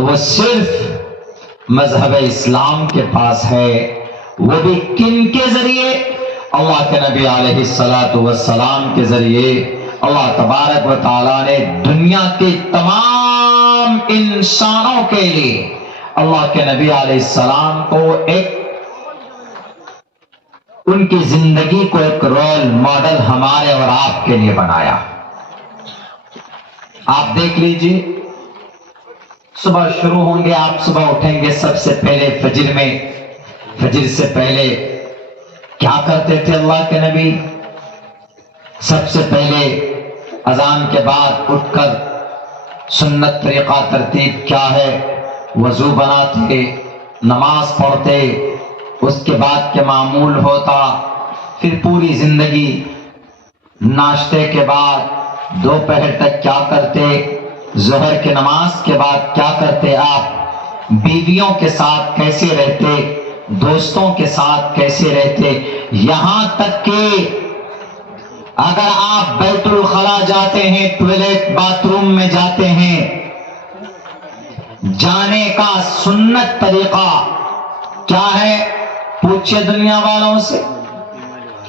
تو وہ صرف مذہب اسلام کے پاس ہے، وہ بھی کن کے ذریعے؟ اللہ کے نبی علیہ الصلوۃ والسلام کے ذریعے۔ اللہ تبارک و تعالیٰ نے دنیا کے تمام انسانوں کے لیے اللہ کے نبی علیہ السلام کو ان کی زندگی کو ایک رول ماڈل ہمارے اور آپ کے لیے بنایا۔ آپ دیکھ لیجئے، صبح شروع ہوں گے، آپ صبح اٹھیں گے، سب سے پہلے فجر سے پہلے کیا کرتے تھے اللہ کے نبی؟ سب سے پہلے اذان کے بعد اٹھ کر سنت طریقہ ترتیب کیا ہے؟ وضو بناتے، نماز پڑھتے، اس کے بعد کے معمول ہوتا، پھر پوری زندگی ناشتے کے بعد دوپہر تک کیا کرتے، ظہر کی نماز کے بعد کیا کرتے، آپ بیویوں کے ساتھ کیسے رہتے، دوستوں کے ساتھ کیسے رہتے، یہاں تک کہ اگر آپ بیت الخلا جاتے ہیں، ٹوائلٹ باتھ روم میں جاتے ہیں، جانے کا سنت طریقہ کیا ہے؟ پوچھئے دنیا والوں سے،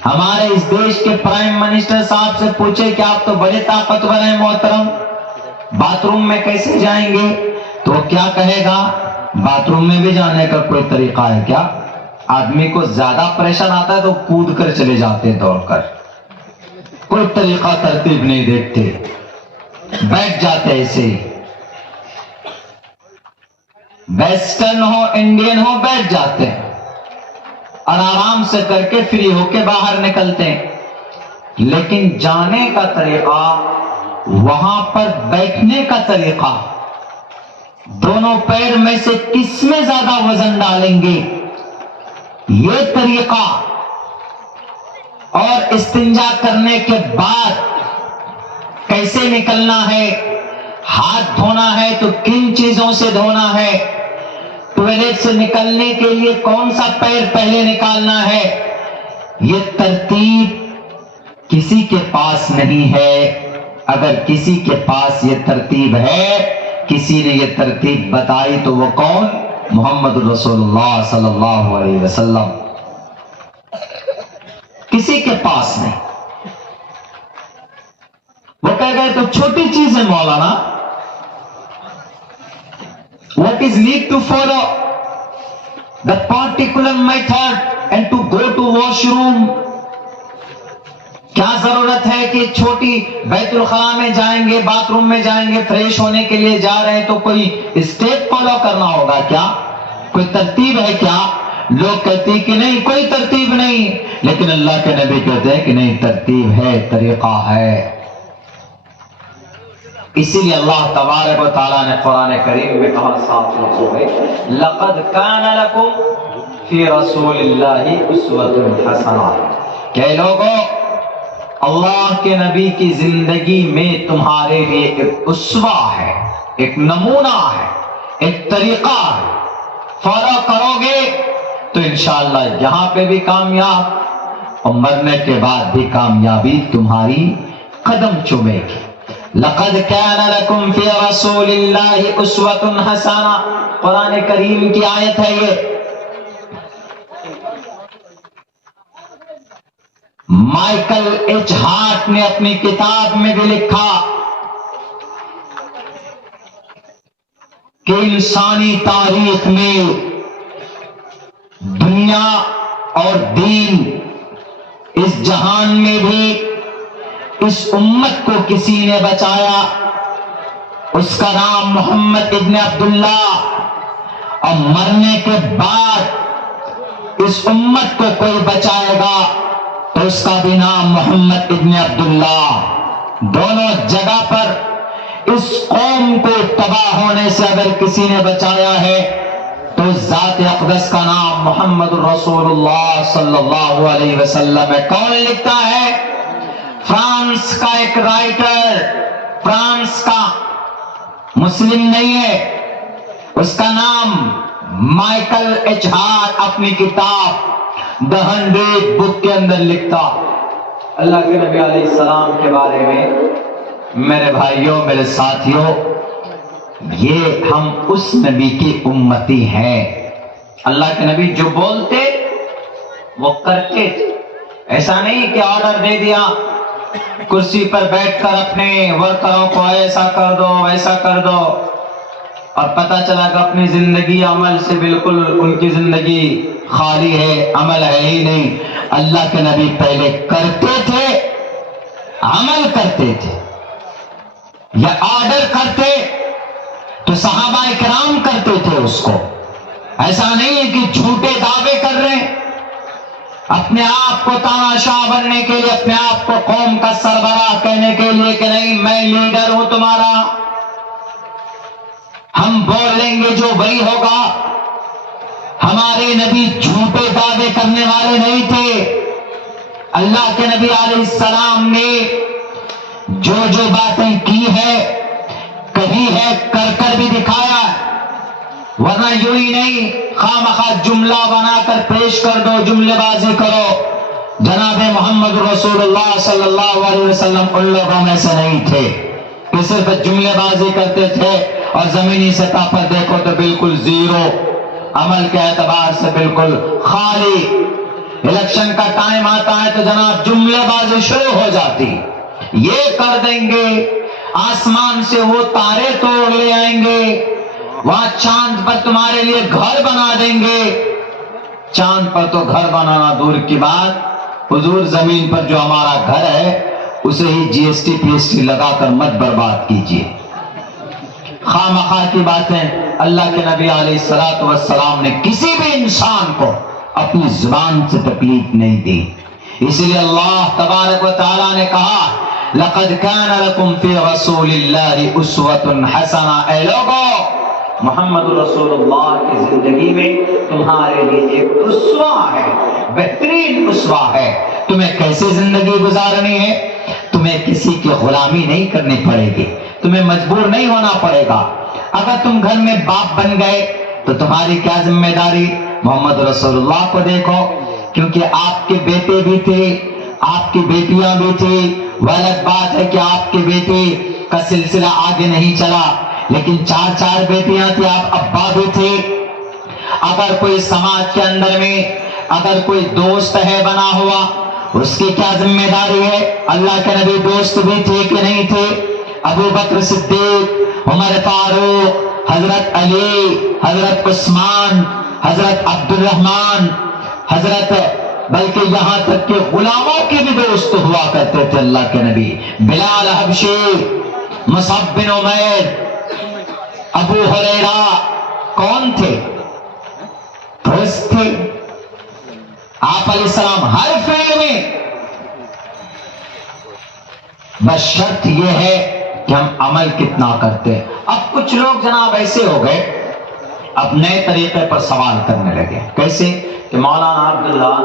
ہمارے اس دیش کے پرائم منسٹر صاحب سے پوچھے کہ آپ تو بڑے طاقتور ہیں محترم، باتھ روم میں کیسے جائیں گے؟ تو وہ کیا کہے گا؟ باتھ روم میں بھی جانے کا کوئی طریقہ ہے کیا؟ آدمی کو زیادہ پریشر آتا ہے تو کود کر چلے جاتے ہیں، دوڑ کر، کوئی طریقہ ترتیب نہیں دیکھتے، بیٹھ جاتے ایسے ہی، ویسٹرن ہو انڈین ہو بیٹھ جاتے ہیں اور آرام سے کر کے فری ہو کے باہر نکلتے ہیں۔ لیکن جانے کا طریقہ، وہاں پر بیٹھنے کا طریقہ، دونوں پیر میں سے کس میں زیادہ وزن ڈالیں گے، یہ طریقہ، اور استنجا کرنے کے بعد کیسے نکلنا ہے، ہاتھ دھونا ہے تو کن چیزوں سے دھونا ہے، ٹوائلٹ سے نکلنے کے لیے کون سا پیر پہلے نکالنا ہے، یہ ترتیب کسی کے پاس نہیں ہے۔ اگر کسی کے پاس یہ ترتیب ہے، کسی نے یہ ترتیب بتائی، تو وہ کون؟ محمد رسول اللہ صلی اللہ علیہ وسلم۔ کسی کے پاس نہیں۔ وہ کہہ گئے تو چھوٹی چیز ہے مولانا، what is need to follow the particular method and to go to washroom؟ کیا ضرورت ہے کہ چھوٹی بیت الخلا میں جائیں گے، باتھ روم میں جائیں گے، فریش ہونے کے لیے جا رہے ہیں تو کوئی اسٹیپ فالو کرنا ہوگا کیا؟ کوئی ترتیب ہے کیا؟ لوگ کہتے ہیں کہ نہیں کوئی ترتیب نہیں، لیکن اللہ کے نبی کہتے ہیں کہ نہیں، ترتیب ہے، طریقہ ہے۔ اسی لیے اللہ تبارک و تعالیٰ نے قرآن کریم میں کہا، صاف لفظوں میں، لَقَدْ كَانَ لَكُمْ فِي رَسُولِ اللَّهِ أُسْوَةٌ حَسَنَةٌ، کہ لوگوں اللہ کے نبی کی زندگی میں تمہارے لیے ایک اسوہ ہے، ایک نمونہ ہے، ایک طریقہ ہے، فالو کرو گے تو انشاءاللہ یہاں پہ بھی کامیاب اور مرنے کے بعد بھی کامیابی تمہاری قدم چومے گی۔ لَقَدْ كَانَ لَكُمْ فِي رَسُولِ اللَّهِ أُسْوَةٌ حَسَنَةٌ، قرآن کریم کی آیت ہے یہ۔ مائیکل ایچ ہارٹ نے اپنی کتاب میں بھی لکھا کہ انسانی تاریخ میں دنیا اور دین، اس جہان میں بھی اس امت کو کسی نے بچایا، اس کا نام محمد ابن عبداللہ، اور مرنے کے بعد اس امت کو کوئی بچائے گا تو اس کا بھی نام محمد ابن عبداللہ۔ دونوں جگہ پر اس قوم کو تباہ ہونے سے اگر کسی نے بچایا ہے تو ذات اقدس کا نام محمد رسول اللہ صلی اللہ علیہ وسلم ہے۔ کون لکھتا ہے؟ فرانس کا ایک رائٹر، فرانس کا، مسلم نہیں ہے، اس کا نام مائیکل ایچ ہارٹ، اپنی کتاب The 100 بک کے اندر لکھتا اللہ کے نبی علیہ السلام کے بارے میں۔ میرے بھائیوں، میرے ساتھیوں، یہ ہم اس نبی کی امتی ہیں۔ اللہ کے نبی جو بولتے وہ کرتے تھے۔ ایسا نہیں کہ آرڈر دے دیا کرسی پر بیٹھ کر اپنے ورکروں کو ایسا کر دو ویسا کر دو، اور پتہ چلا کہ اپنی زندگی عمل سے بالکل ان کی زندگی خالی ہے، عمل ہے ہی نہیں۔ اللہ کے نبی پہلے کرتے تھے، عمل کرتے تھے، یا آرڈر کرتے تو صحابہ کرام کرتے تھے اس کو۔ ایسا نہیں ہے کہ جھوٹے دعوے کر رہے ہیں اپنے آپ کو تماشا بننے کے لیے، اپنے آپ کو قوم کا سربراہ کہنے کے لیے کہ نہیں میں لیڈر ہوں تمہارا، ہم بول لیں گے جو وہی ہوگا۔ ہمارے نبی جھوٹے دعوے کرنے والے نہیں تھے۔ اللہ کے نبی علیہ السلام نے جو جو باتیں کی ہے، کہی ہے، کر کر بھی دکھایا، ورنہ یوں ہی نہیں خواہ جملہ بنا کر پیش کر دو، جملے بازی کرو۔ جناب محمد رسول اللہ صلی اللہ علیہ وسلم ان لوگوں میں سے نہیں تھے کہ صرف جملے بازی کرتے تھے، اور زمینی سطح پر دیکھو تو بالکل زیرو، عمل کے اعتبار سے بالکل خالی۔ الیکشن کا ٹائم آتا ہے تو جناب جملے بازی شروع ہو جاتی، یہ کر دیں گے، آسمان سے وہ تارے توڑ لے آئیں گے، وہاں چاند پر تمہارے لیے گھر بنا دیں گے۔ چاند پر تو گھر بنانا دور کی بات، حضور زمین پر جو ہمارا گھر ہے اسے ہی G S T P S T لگا کر مت برباد کیجیے۔ خواہ مخواہ کی باتیں اللہ کے نبی علیہ الصلوۃ والسلام نے کسی بھی انسان کو اپنی زبان سے تکلیف نہیں دی۔ اس لیے اللہ تبارک و تعالیٰ نے کہا لَقَدْ كَانَ لَكُمْ فِي رَسُولِ اللَّهِ أُسْوَةٌ حَسَنَةٌ۔ اے لوگو، محمد رسول اللہ کی زندگی میں تمہارے لیے ایک اسوہ ہے، بہترین اسوہ ہے۔ تمہیں کیسے زندگی گزارنی ہے؟ تمہیں کسی کی غلامی نہیں کرنی پڑے گی، تمہیں مجبور نہیں ہونا پڑے گا۔ اگر تم گھر میں باپ بن گئے تو تمہاری کیا ذمہ داری؟ محمد رسول اللہ کو دیکھو، کیونکہ آپ کے بیٹے بھی تھے، آپ کی بیٹیاں بھی تھی۔ وہ الگ بات ہے کہ آپ کے بیٹے کا سلسلہ آگے نہیں چلا، لیکن چار بیٹیاں تھی، آپ ابا بھی تھے۔ اگر کوئی سماج کے اندر میں اگر کوئی دوست ہے بنا ہوا، اس کی کیا ذمہ داری ہے؟ اللہ کے نبی دوست بھی تھے کہ نہیں تھے؟ ابو بکر صدیق، عمر فاروق، حضرت علی، حضرت عثمان، حضرت عبد الرحمن، حضرت، بلکہ یہاں تک کہ غلاموں کے بھی دوست ہوا کرتے تھے اللہ کے نبی۔ بلال حبشی، مصعب بن عمیر، ابو ہریرہ، کون تھے؟ دوست تھے۔ آپ علیہ السلام ہر فیل میں، بس شرط یہ ہے کہ ہم عمل کتنا کرتے۔ اب کچھ لوگ جناب ایسے ہو گئے، اب نئے طریقے پر سوال کرنے لگے۔ کیسے؟ کہ مولانا عبداللہ،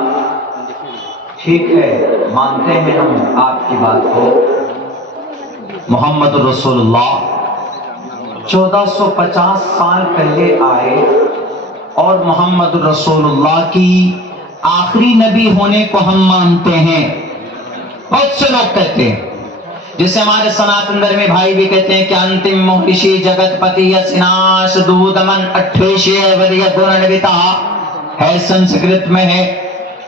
ٹھیک ہے مانتے ہیں ہم آپ کی بات کو، محمد رسول اللہ 1450 سال پہلے آئے، اور محمد رسول اللہ کی آخری نبی ہونے کو ہم مانتے ہیں۔ بہت سے لوگ کہتے ہیں، جسے ہمارے سناتن دھرمی بھائی بھی کہتے ہیں کہ انتم مہرشی جگت پتی سناش دودمن اٹھویشی نبیتا ہے، سنسکرت میں ہے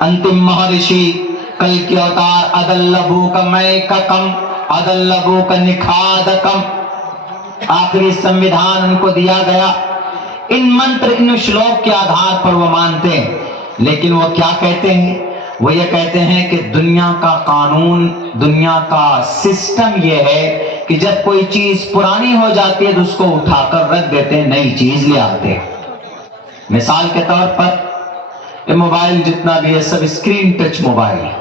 انتم مہرشی کل کی اوتار ادلبو کا میں کا کم ادلبو کا نکھاد کم، آخری سنویدھان ان کو دیا گیا۔ ان منتر، ان شلوک کے آدھار پر وہ مانتے ہیں، لیکن وہ کیا کہتے ہیں؟ وہ یہ کہتے ہیں کہ دنیا کا قانون، دنیا کا سسٹم یہ ہے کہ جب کوئی چیز پرانی ہو جاتی ہے تو اس کو اٹھا کر رکھ دیتے ہیں، نئی چیز لے آتے ہیں۔ مثال کے طور پر یہ موبائل جتنا بھی ہے سب اسکرین ٹچ موبائل ہے۔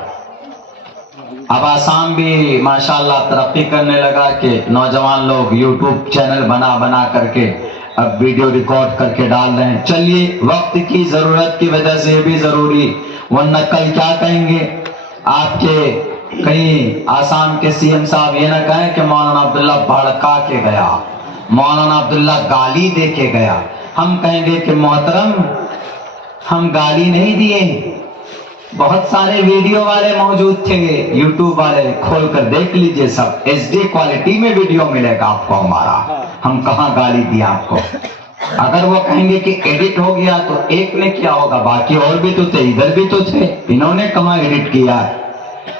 اب آسام بھی ماشاءاللہ ترقی کرنے لگا کہ نوجوان لوگ یوٹیوب چینل بنا کر کے اب ویڈیو ریکارڈ کر کے ڈال رہے ہیں۔ چلیے، وقت کی ضرورت کی وجہ سے یہ بھی ضروری، ورنہ کل کیا کہیں گے آپ کے کہیں آسام کے سی ایم صاحب یہ نہ کہیں کہ مولانا عبداللہ بھڑکا کے گیا، مولانا عبداللہ گالی دے کے گیا۔ ہم کہیں گے کہ محترم ہم گالی نہیں دیے، بہت سارے ویڈیو والے موجود تھے، یوٹیوب والے، کھول کر دیکھ لیجئے، سب ایچ ڈی کوالٹی میں ویڈیو ملے گا آپ کو ہمارا۔ ہم کہاں گالی دی آپ کو؟ اگر وہ کہیں گے کہ ایڈٹ ہو گیا تو ایک نے کیا ہوگا، باقی اور بھی تو تھے، ادھر بھی تو تھے، انہوں نے کہاں ایڈٹ کیا؟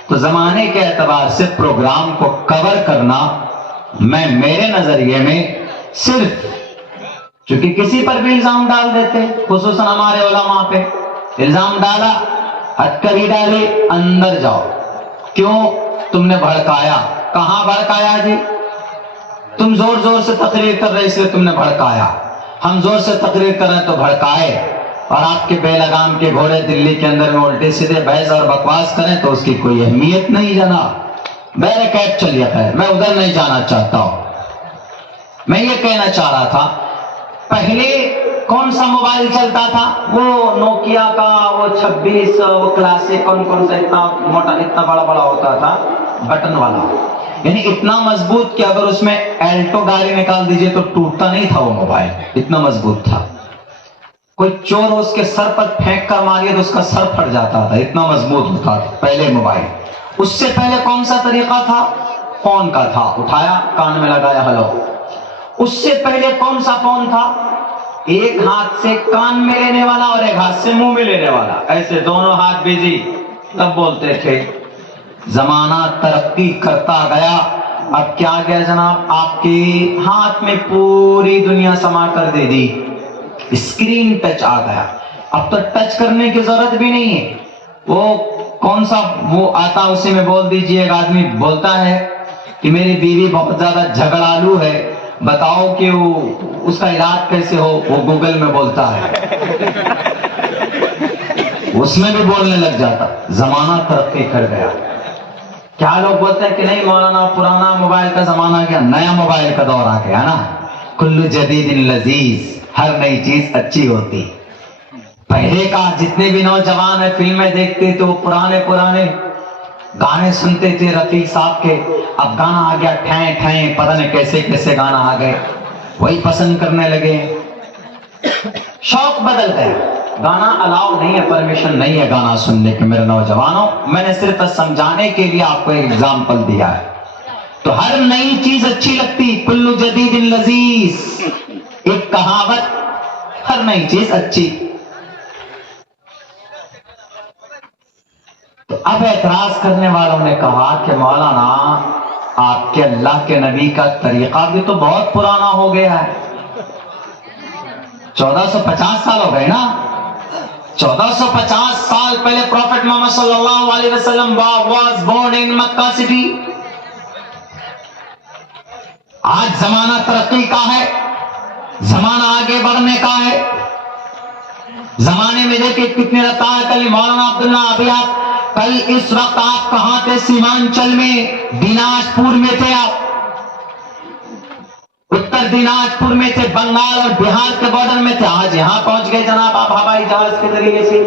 تو زمانے کے اعتبار سے پروگرام کو کور کرنا میں میرے نظریے میں صرف، چونکہ کسی پر بھی الزام ڈال دیتے، خصوصاً ہمارے علماء پہ الزام ڈالا، حد کری ڈالی، اندر جاؤ، کیوں تم نے بھڑکایا؟ کہاں بھڑکایا جی؟ تم زور زور سے تقریر کر رہے اس لیے تم نے بھڑکایا، ہم زور سے تقریر کر رہے تو بھڑکائے، اور آپ کے بے لگام کے گھوڑے دلی کے اندر میں الٹے سیدھے بحث اور بکواس کریں تو اس کی کوئی اہمیت نہیں جناب۔ بیریکیڈ چلیے، خیر میں ادھر نہیں جانا چاہتا ہوں، میں یہ کہنا چاہ رہا تھا پہلے کون سا موبائل چلتا تھا؟ وہ نوکیا کا وہ 26 وہ کلاسک کون سا اتنا موٹا اتنا بڑا بڑا ہوتا تھا بٹن والا، یعنی اتنا مضبوط کہ اگر اس میں ایلٹو گاڑی نکال دیجئے تو ٹوٹتا نہیں تھا وہ موبائل، اتنا مضبوط تھا۔ کوئی چور اس کے سر پر پھینک کر ماریے تو اس کا سر پھٹ جاتا تھا، اتنا مضبوط ہوتا تھا پہلے موبائل۔ اس سے پہلے کون سا طریقہ تھا؟ فون کا تھا، اٹھایا کان میں لگایا ہلو۔ اس سے پہلے کون سا فون تھا؟ ایک ہاتھ سے کان میں لینے والا اور ایک ہاتھ سے منہ میں لینے والا، ایسے دونوں ہاتھ بزی، تب بولتے تھے۔ زمانہ ترقی کرتا گیا، اب کیا گیا جناب، آپ کے ہاتھ میں پوری دنیا سما کر دے دی، اسکرین ٹچ آ گیا، اب تو ٹچ کرنے کی ضرورت بھی نہیں ہے۔ وہ کون سا وہ آتا اسی میں بول دیجئے، ایک آدمی بولتا ہے کہ میری بیوی بہت زیادہ جھگڑالو ہے، بتاؤ کہ اس کا علاج کیسے ہو، وہ گوگل میں بولتا ہے، اس میں بھی بولنے لگ جاتا۔ زمانہ ترقی کر گیا۔ کیا لوگ بولتے ہیں کہ نہیں مولانا پرانا موبائل کا زمانہ گیا، نیا موبائل کا دور آ گیا نا، کل جدید لذیذ، ہر نئی چیز اچھی ہوتی۔ پہلے کا جتنے بھی نوجوان ہیں فلمیں دیکھتے تو پرانے گانے سنتے تھے رفیق صاحب کے، اب گانا آ گیا ٹھیں ٹھیں، پتہ نہیں کیسے کیسے گانا آ گئے، وہی پسند کرنے لگے، شوق بدل گیا۔ گانا الاؤ نہیں ہے، پرمیشن نہیں ہے گانا سننے کے میرے نوجوانوں، میں نے صرف سمجھانے کے لیے آپ کو ایک ایگزامپل دیا ہے۔ تو ہر نئی چیز اچھی لگتی، کل جدید لذیذ، ایک کہاوت، ہر نئی چیز اچھی۔ تو اب اعتراض کرنے والوں نے کہا کہ مولانا آپ کے اللہ کے نبی کا طریقہ بھی تو بہت پرانا ہو گیا ہے، 1450 سال ہو گئے نا، 1450 سال پہلے پروفیٹ محمد صلی اللہ علیہ وسلم was born in Mecca city. آج زمانہ ترقی کا ہے، زمانہ آگے بڑھنے کا ہے۔ زمانے میں دیکھیں کتنی رفتار، کل مولانا عبداللہ ابھی آپ کل اس وقت آپ کہاں تھے؟ سیمانچل میں، دیناج پور میں تھے آپ، اتر دیناج پور میں تھے، بنگال اور بہار کے بارڈر میں تھے، آج یہاں پہنچ گئے جناب آپ ہوائی جہاز کے ذریعے سے۔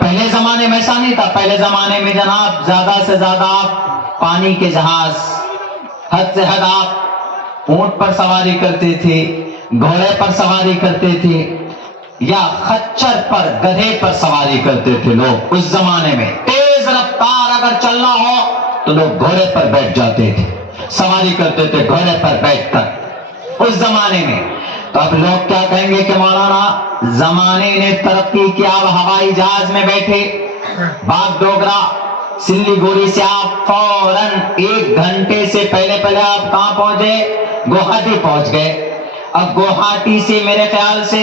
پہلے زمانے میں ایسا نہیں تھا، پہلے زمانے میں جناب زیادہ سے زیادہ آپ پانی کے جہاز، حد سے حد آپ اونٹ پر سواری کرتے تھے، گھوڑے پر سواری کرتے تھے، یا خچر پر گدھے پر سواری کرتے تھے لوگ۔ اس زمانے میں تیز رفتار اگر چلنا ہو تو لوگ گھوڑے پر بیٹھ جاتے تھے، سواری کرتے تھے گھوڑے پر بیٹھ کر اس زمانے میں۔ تو اب لوگ کیا کہیں گے کہ مولانا زمانے نے ترقی کیا، اب ہوائی جہاز میں بیٹھے، باغ ڈوگرا سلی گوڑی سے آپ فوراً 1 گھنٹے سے پہلے آپ کہاں پہنچے؟ گوہاٹی پہنچ گئے۔ اب گوہاٹی سے میرے خیال سے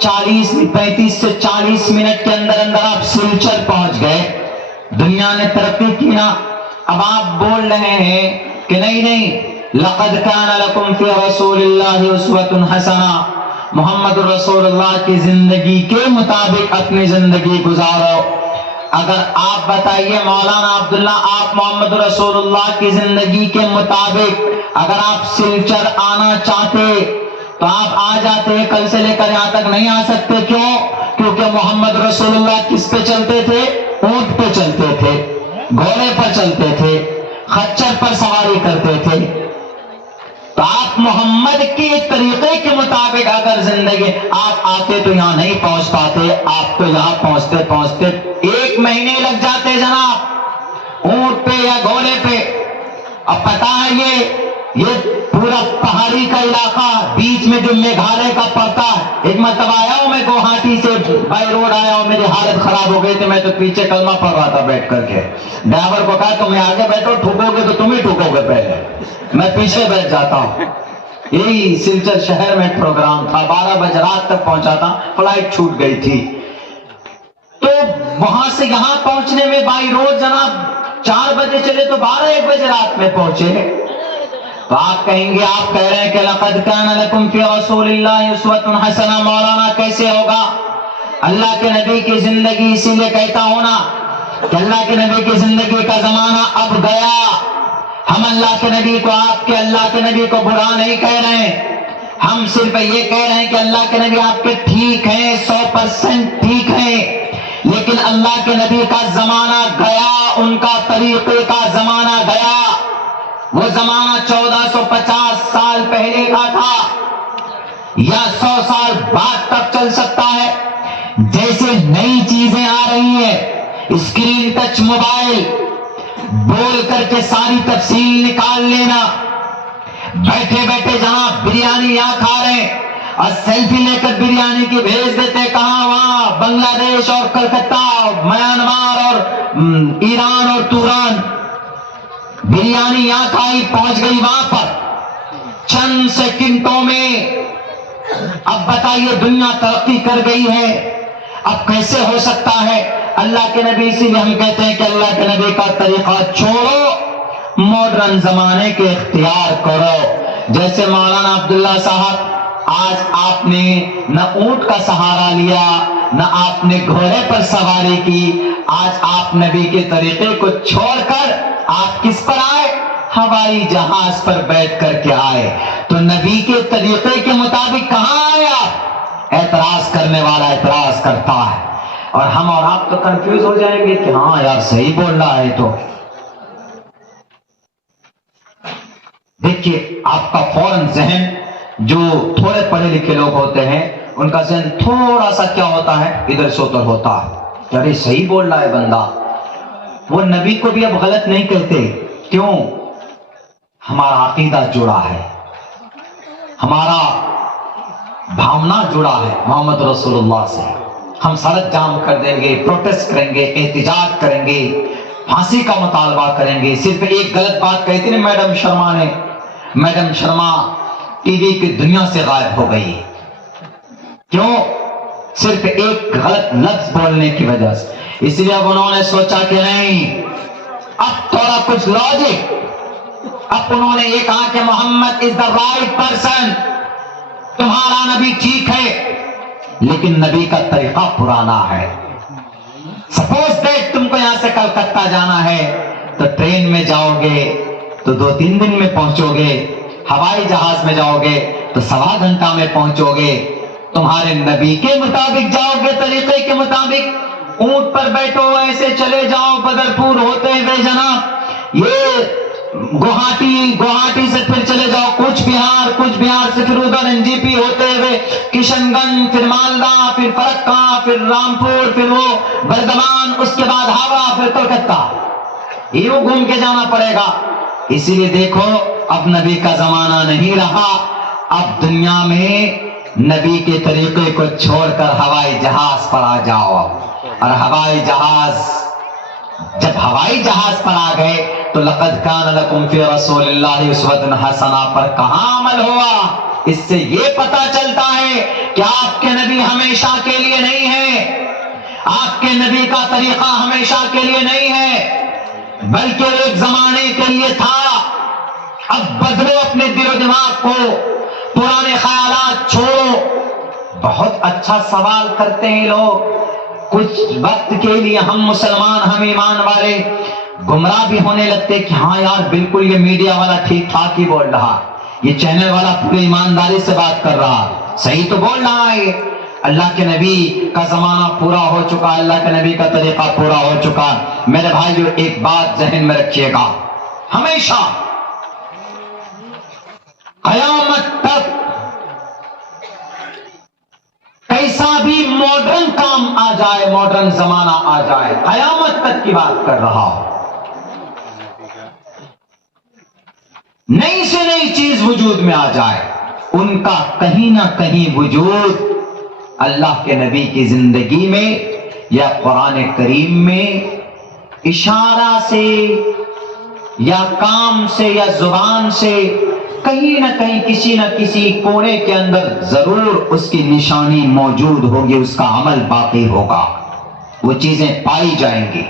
35 سے 40 منٹ کے اندر آپ سلچر پہنچ گئے۔ دنیا نے ترقی کی نا۔ اب آپ بول رہے ہیں کہ نہیں لقد کان لکم فی رسول اللہ اسوۃ حسنہ، محمد رسول اللہ کی زندگی کے مطابق اپنی زندگی گزارو۔ اگر آپ بتائیے مولانا عبداللہ، آپ محمد رسول اللہ کی زندگی کے مطابق اگر آپ سلچر آنا چاہتے تو آپ آ جاتے، کل سے لے کر یہاں تک نہیں آ سکتے۔ کیوں؟ کیونکہ محمد رسول اللہ کس پہ چلتے تھے؟ اونٹ پہ چلتے تھے، گھوڑے پر چلتے تھے، خچر پر سواری کرتے تھے۔ تو آپ محمد کے طریقے کے مطابق اگر زندگی آپ آتے تو یہاں نہیں پہنچ پاتے، آپ تو یہاں پہنچتے 1 مہینے لگ جاتے جناب، اونٹ پہ یا گھوڑے پہ۔ اب پتا ہے یہ پورا پہاڑی کا علاقہ بیچ میں جو میگھالیہ کا پڑتا ہے. ایک مرتبہ آیا ہوں میں گوہاٹی سے بائی روڈ آیا ہوں, میری حالت خراب ہو گئی تھی, میں تو پیچھے کلمہ پڑھ رہا تھا بیٹھ کر کے. ڈرائیور کو کہا تمہیں آگے بیٹھو, ٹھوکو گے تو تم ہی ٹھوکو گے پہلے, میں پیچھے بیٹھ جاتا ہوں. یہی سلچر شہر میں پروگرام تھا, 12 بجے رات تک پہنچا تھا, فلائٹ چھوٹ گئی تھی. تو وہاں سے یہاں پہنچنے میں بائی روڈ جناب 4 بجے چلے تو 12-1 بجے رات میں پہنچے. تو آپ کہیں گے, آپ کہہ رہے ہیں کہ لقد کان لکم فی رسول اللہ اسوۃ حسنہ. مولانا کیسے ہوگا؟ اللہ کے نبی کی زندگی, اسی لیے کہتا ہوں نا کہ اللہ کے نبی کی زندگی کا زمانہ اب گیا. ہم اللہ کے نبی کو, آپ کے اللہ کے نبی کو برا نہیں کہہ رہے ہیں, ہم صرف یہ کہہ رہے ہیں کہ اللہ کے نبی آپ کے ٹھیک ہیں, 100% ٹھیک ہیں, لیکن اللہ کے نبی کا زمانہ گیا, ان کا طریقے کا زمانہ گیا. وہ زمانہ 1450 سال پہلے کا تھا یا 100 سال بعد تک چل سکتا ہے. جیسے نئی چیزیں آ رہی ہیں, اسکرین ٹچ موبائل, بول کر کے ساری تفصیل نکال لینا, بیٹھے بیٹھے جناب بریانی یہاں کھا رہے ہیں اور سیلفی لے کر بریانی کی بھیج دیتے, کہاں وہاں بنگلہ دیش اور کلکتہ, میانمار اور ایران اور توران. بریانی یہاں کھائی, پہنچ گئی وہاں پر چند سیکنڈوں میں. اب بتائیے دنیا ترقی کر گئی ہے, اب کیسے ہو سکتا ہے؟ اللہ کے نبی, اسی لیے ہم کہتے ہیں کہ اللہ کے نبی کا طریقہ چھوڑو, ماڈرن زمانے کے اختیار کرو. جیسے مولانا عبداللہ صاحب, آج آپ نے نہ اونٹ کا سہارا لیا, نہ آپ نے گھوڑے پر سواری کی, آج آپ نبی کے طریقے کو چھوڑ کر آپ کس پر آئے؟ ہوائی جہاز پر بیٹھ کر کے آئے. تو نبی کے طریقے کے مطابق کہاں آیا؟ اعتراض کرنے والا اعتراض کرتا ہے, اور ہم اور آپ تو کنفیوز ہو جائیں گے کہ ہاں یار صحیح بول رہا ہے. تو دیکھیے آپ کا فوراً ذہن, جو تھوڑے پڑھے لکھے لوگ ہوتے ہیں ان کا ذہن تھوڑا سا کیا ہوتا ہے, ادھر سے ادھر ہوتا ہے. ارے صحیح بول رہا ہے بندہ. وہ نبی کو بھی اب غلط نہیں کہتے. کیوں؟ ہمارا عقیدہ جڑا ہے, ہمارا بھاونا جڑا ہے محمد رسول اللہ سے. ہم سڑک جام کر دیں گے, پروٹیسٹ کریں گے, احتجاج کریں گے, پھانسی کا مطالبہ کریں گے. صرف ایک غلط بات کہی تھی نا میڈم شرما نے, میڈم شرما ٹی وی کی دنیا سے غائب ہو گئی. کیوں؟ صرف ایک غلط لفظ بولنے کی وجہ سے. اس لیے اب انہوں نے سوچا کہ نہیں, اب تھوڑا کچھ لاجک. اب انہوں نے یہ کہا کہ محمد از دا رائٹ پرسن, تمہارا نبی ٹھیک ہے لیکن نبی کا طریقہ پرانا ہے. سپوز دیٹ تم کو یہاں سے کلکتہ جانا ہے تو ٹرین میں جاؤ گے تو 2-3 دن میں پہنچو گے, ہوائی جہاز میں جاؤ گے تو 1.25 گھنٹہ میں پہنچو گے. تمہارے نبی کے مطابق جاؤ گے, طریقے کے مطابق, اونٹ پر بیٹھو ایسے چلے جاؤ بدرپور ہوتے ہوئے جناب یہ گوہاٹی سے پھر چلے جاؤ کچھ بہار سے پھر ادھر NGP ہوتے ہوئے کشن گنج, پھر مالدہ, پھر فرقہ, پھر رامپور, پھر وہ بردمان, اس کے بعد ہاوڑا, پھر کلکتہ, یوں گھوم کے جانا پڑے گا. اسی لیے دیکھو اب نبی کا زمانہ نہیں رہا. اب دنیا میں نبی کے طریقے کو چھوڑ کر ہوائی جہاز پر آ جاؤ. اور جب ہوائی جہاز پر آ گئے تو لقد کان لکم فی رسول اللہ اسوۃ حسنہ پر کہاں عمل ہوا؟ اس سے یہ پتا چلتا ہے کہ آپ کے نبی ہمیشہ کے لیے نہیں ہے, آپ کے نبی کا طریقہ ہمیشہ کے لیے نہیں ہے بلکہ ایک زمانے کے لیے تھا. اب بدلو اپنے دل و دماغ کو, پرانے خیالات چھوڑو. بہت اچھا سوال کرتے ہیں لوگ. کچھ وقت کے لیے ہم مسلمان, ہم ایمان والے گمراہ بھی ہونے لگتے کہ ہاں یار بالکل یہ میڈیا والا ٹھیک ٹھاک ہی بول رہا, یہ چینل والا پورے ایمانداری سے بات کر رہا, صحیح تو بول رہا ہے. اللہ کے نبی کا زمانہ پورا ہو چکا, اللہ کے نبی کا طریقہ پورا ہو چکا. میرے بھائیو ایک بات ذہن میں رکھیے گا, ہمیشہ قیامت تک کیسا بھی ماڈرن کام آ جائے, ماڈرن زمانہ آ جائے, قیامت تک کی بات کر رہا ہوں, نئی سے نئی چیز وجود میں آ جائے، ان کا کہیں نہ کہیں وجود اللہ کے نبی کی زندگی میں یا قرآن کریم میں اشارہ سے یا کام سے یا زبان سے کہیں نہ کہیں کسی نہ کسی کونے کے اندر ضرور اس کی نشانی موجود ہوگی، اس کا عمل باقی ہوگا، وہ چیزیں پائی جائیں گی۔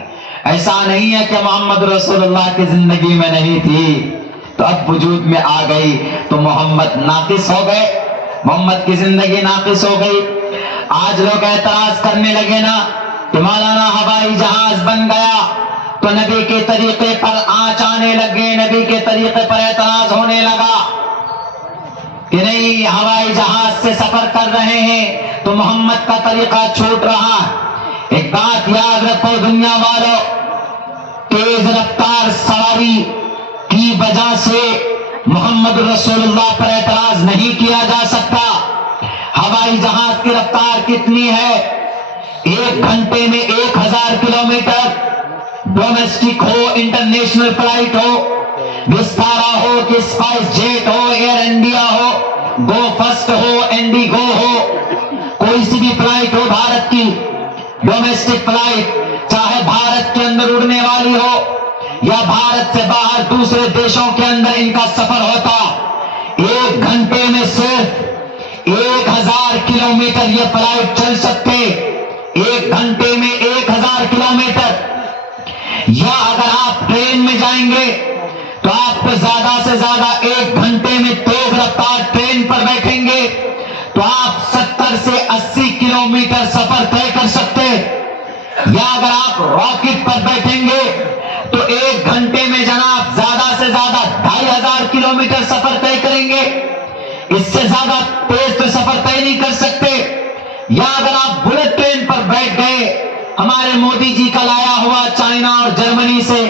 ایسا نہیں ہے کہ محمد رسول اللہ کی زندگی میں نہیں تھی تو اب وجود میں آ گئی تو محمد ناقص ہو گئے، محمد کی زندگی ناقص ہو گئی۔ آج لوگ اعتراض کرنے لگے نا کہ مولانا ہوائی جہاز بن گیا تو نبی کے طریقے پر آنچ آنے لگے، نبی کے طریقے پر اعتراض ہونے لگا کہ نہیں ہوائی جہاز سے سفر کر رہے ہیں تو محمد کا طریقہ چھوٹ رہا۔ ایک بات یاد رکھو دنیا والوں، تیز رفتار سواری کی وجہ سے محمد رسول اللہ پر اعتراض نہیں کیا جا سکتا۔ ہوائی جہاز کی رفتار کتنی ہے؟ 1 گھنٹے میں 1000 کلومیٹر، ڈومیسٹک ہو، انٹرنیشنل فلائٹ ہو، وستارا ہو کہ اسپائس جیٹ ہو، ایئر انڈیا ہو، گو فرسٹ ہو، انڈیگو ہو، کوئی سی بھی فلائٹ ہو بھارت کی ڈومیسٹک فلائٹ، چاہے بھارت کے اندر اڑنے والی ہو یا بھارت سے باہر دوسرے دیشوں کے اندر ان کا سفر ہوتا، 1 گھنٹے میں صرف 1000 کلومیٹر یہ فلائٹ چل سکتے، 1 گھنٹے میں 1000 کلومیٹر۔ یا اگر آپ ٹرین میں جائیں گے تو آپ کو زیادہ سے زیادہ 1 گھنٹے میں تیز رفتار ٹرین پر بیٹھیں گے تو آپ 70 سے 80 کلومیٹر سفر طے کر سکتے۔ یا اگر آپ راکٹ پر بیٹھیں گے تو 1 گھنٹے میں جناب زیادہ سے زیادہ 2500 کلومیٹر سفر طے کریں گے، اس سے زیادہ تیز تو سفر طے نہیں کر سکتے۔ یا اگر آپ بلٹ ٹرین پر بیٹھ گئے، ہمارے مودی جی کا لایا ہوا چائنا اور جرمنی سے،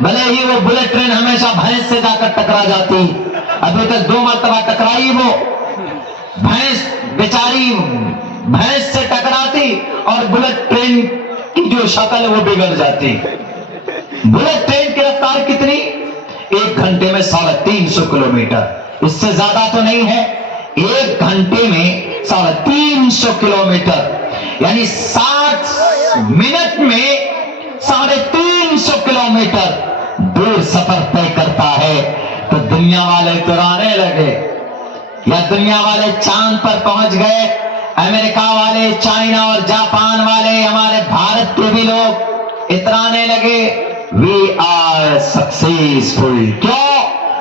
بھلے ہی وہ بلٹ ٹرین ہمیشہ بھینس سے جا کر ٹکرا جاتی، ابھی تک 2 مرتبہ ٹکرائی، وہ بھینس بیچاری بھینس سے ٹکراتی اور بلٹ ٹرین کی جو شکل ہے وہ بگڑ جاتی۔ بلٹ ٹرین کی رفتار کتنی؟ 1 گھنٹے میں 350 کلومیٹر، اس سے زیادہ تو نہیں ہے۔ 1 گھنٹے میں 350 کلومیٹر یعنی 60 منٹ میں 350 کلومیٹر دور سفر طے کرتا ہے۔ تو دنیا والے اترانے لگے، یا دنیا والے چاند پر پہنچ گئے، امریکہ والے، چائنا اور جاپان والے، ہمارے بھارت کے بھی لوگ اترانے لگے، we are successful۔ کیوں؟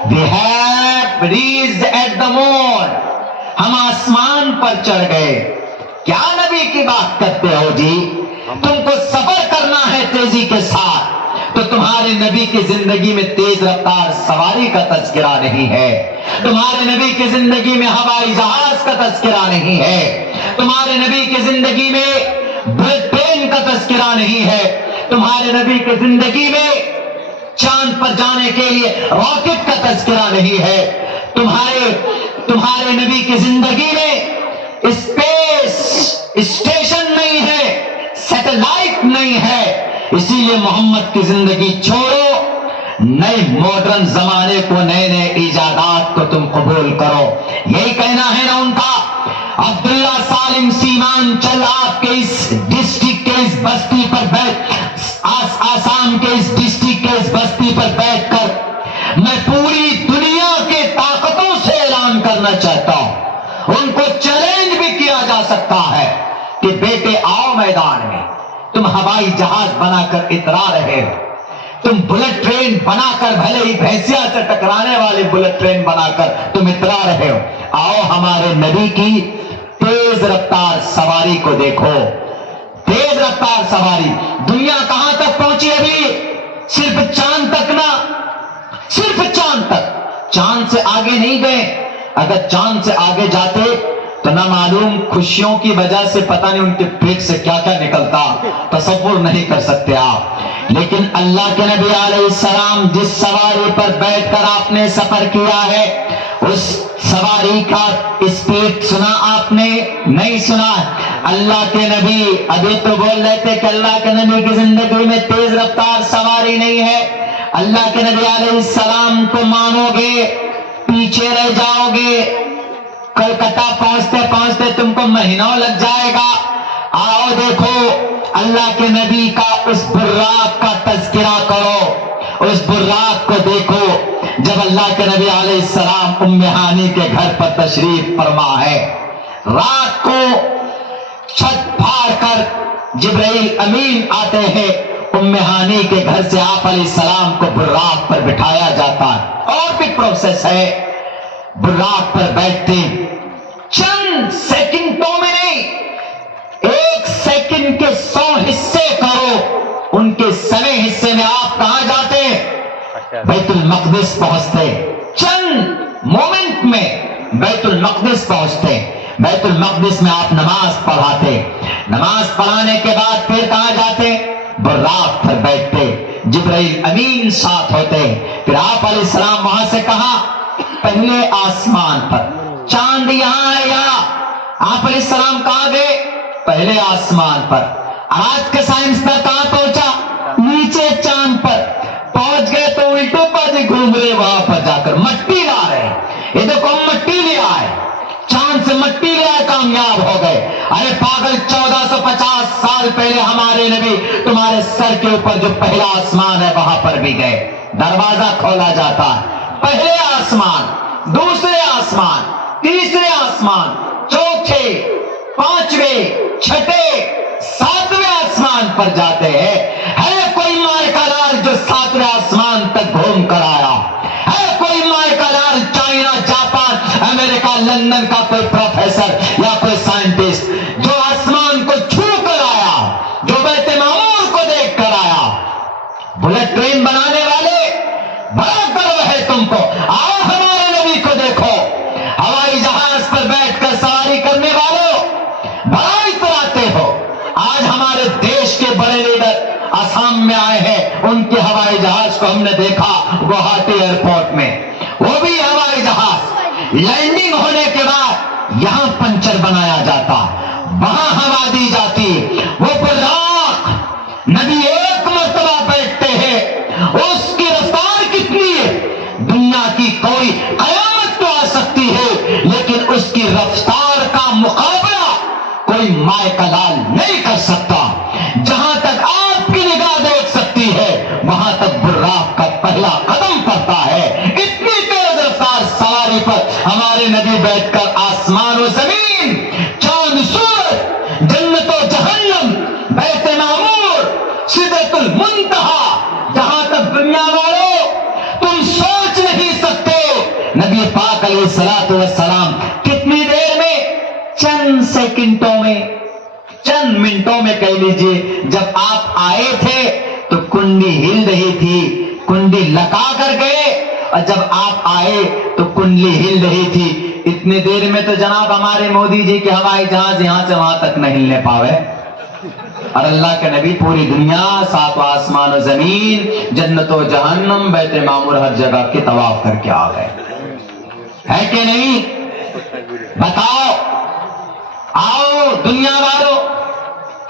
we have reached at the moon، ہم آسمان پر چڑھ گئے۔ کیا نبی کی بات کرتے ہو جی؟ تم کو سفر کرنا ہے تیزی کے ساتھ تو تمہارے نبی کی زندگی میں تیز رفتار سواری کا تذکرہ نہیں ہے، تمہارے نبی کی زندگی میں ہوائی جہاز کا تذکرہ نہیں ہے، تمہارے نبی کی زندگی میں بلٹ ٹرین کا تذکرہ نہیں ہے، تمہارے نبی کی زندگی میں چاند پر جانے کے لیے راکٹ کا تذکرہ نہیں ہے، تمہارے نبی کی زندگی میں اسپیس اسٹیشن نہیں ہے، سیٹلائٹ نہیں ہے۔ اسی لیے محمد کی زندگی چھوڑو، نئے ماڈرن زمانے کو، نئے نئے ایجادات کو تم قبول کرو، یہی کہنا ہے نا ان کا۔ عبداللہ سالم سیمان چل آپ کے اس ڈسٹرکٹ کے اس بستی پر بیٹھ، آسام کے اس ڈسٹرکٹ کے اس بستی پر بیٹھ کر میں پوری دنیا کے طاقتوں سے اعلان کرنا چاہتا ہوں، ان کو چیلنج بھی کیا جا سکتا ہے کہ بیٹے آؤ میدان میں، تم ہوائی جہاز بنا کر اترا رہے ہو، تم بلٹ ٹرین بنا کر، بھلے ہی بھینسیا سے ٹکرانے والی بلٹ ٹرین بنا کر تم اترا رہے ہو، آؤ ہمارے نبی کی تیز رفتار سواری کو دیکھو۔ تیز رفتار سواری دنیا کہاں تک پہنچی ابھی؟ صرف چاند تک نا، صرف چاند تک، چاند سے آگے نہیں گئے۔ اگر چاند سے آگے جاتے تو نہ معلوم خوشیوں کی وجہ سے پتہ نہیں ان کے پیٹ سے کیا کیا نکلتا، تصور نہیں کر سکتے آپ۔ لیکن اللہ کے نبی علیہ السلام جس سواری پر بیٹھ کر آپ نے سفر کیا ہے، اس سواری کا اسپیڈ سنا آپ نے؟ نہیں سنا۔ اللہ کے نبی ابھی تو بول رہے تھے کہ اللہ کے نبی کی زندگی میں تیز رفتار سواری نہیں ہے۔ اللہ کے نبی علیہ السلام کو مانو گے پیچھے رہ جاؤ گے، کلکتہ پہنچتے پہنچتے تم کو مہینوں لگ جائے گا۔ آؤ دیکھو اللہ کے نبی کا اس براق کا تذکرہ کرو، اس براق کو دیکھو جب اللہ کے نبی علیہ السلام ام ہانی کے گھر پر تشریف فرما ہے، رات کو چھت پھاڑ کر جبرائیل امین آتے ہیں، ام ہانی کے گھر سے آپ علیہ السلام کو براق پر بٹھایا جاتا ہے، اور بھی پروسیس ہے۔ براق پر بیٹھتے چند سیکنڈوں میں نہیں، 1 سیکنڈ کے 100 حصے کرو، ان کے 100 حصے میں آپ کہاں جاتے؟ بیت المقدس پہنچتے، چند مومنٹ میں بیت المقدس پہنچتے، بیت المقدس میں آپ نماز پڑھاتے، نماز پڑھانے کے بعد پھر کہاں جاتے؟ براق پر بیٹھتے، جبرائیل امین ساتھ ہوتے، پھر آپ علیہ السلام وہاں سے کہاں؟ پہلے آسمان پر، چاند یہاں ہے یہاں، آپ علیہ السلام کہاں گئے؟ پہلے آسمان پر۔ آج کے سائنسداں کہاں پہنچا؟ نیچے چاند پر پہنچ گئے تو الٹوں پاجے گھوم رہے وہاں پر جا کر مٹی لا رہے، یہ دیکھو ہم مٹی لے آئے، چاند سے مٹی لے آئے، کامیاب ہو گئے۔ ارے پاگل، 1450 سال پہلے ہمارے نبی تمہارے سر کے اوپر جو پہلا آسمان ہے وہاں پر بھی گئے، دروازہ کھولا جاتا ہے، پہلے آسمان، دوسرے آسمان، تیسرے آسمان، چوتھے، 5ویں، 6ٹھے، 7ویں آسمان پر جاتے ہیں۔ ہے کوئی مائع کا لال جو 7ویں آسمان تک گھوم کر آیا؟ ہے کوئی مائع کا لال چائنا، جاپان، امریکہ، لندن کا کوئی پروفیسر یا کوئی سائنٹسٹ جو آسمان کو چھو کر آیا، جو بیت معمور کو دیکھ کر آیا؟ بلٹ ٹرین بنانے والے، بڑا گرو ہے تم کو، آؤ ہمارے نبی کو دیکھو۔ ہوائی جہاز پر بیٹھ کر سواری کرنے والوں، بڑا اتراتے ہو۔ آج ہمارے دیش کے بڑے لیڈر آسام میں آئے ہیں، ان کے ہوائی جہاز کو ہم نے دیکھا گوہاٹی ایئرپورٹ میں، وہ بھی ہوائی جہاز لینڈنگ ہونے کے بعد یہاں پنچر بنایا جاتا، وہاں ہوا دی جاتی، وہ براق نبی ایک مرتبہ بیٹھتے ہیں، اس کی رفتار کتنی ہے؟ دنیا کی کوئی قیامت تو آ سکتی ہے لیکن اس کی رفتار کا مقابلہ کوئی مائع کا لال نہیں کر سکتا۔ جہاں تک آپ کی نگاہ دیکھ سکتی ہے وہاں تک براق کا پہلا قدم پڑتا ہے۔ اتنی تیز رفتار سواری پر ہمارے نبی بیٹھ کر آسمان و زمین، چاند سورج، جنت و جہنم، بیت معمور، سدرۃ المنتہا، جہاں تک دنیا والوں تم سوچ نہیں سکتے، نبی پاک علیہ الصلوۃ والسلام کتنی دیر میں؟ چند سیکنڈوں میں، چند منٹوں میں کہہ لیجئے۔ جب آپ آئے تھے تو کنڈی ہل رہی تھی، کنڈی لگا کر گئے، اور جب آپ آئے تو کنڈی ہل رہی تھی۔ اتنی دیر میں تو جناب ہمارے مودی جی کے ہوائی جہاز یہاں سے وہاں تک نہ ہلنے پاوے، اور اللہ کے نبی پوری دنیا، 7 آسمان و زمین، جنت و جہنم، بیت معمور، ہر جگہ کے طواف کر کے آ گئے، ہے کہ نہیں؟ بتاؤ، آؤ دنیا والوں،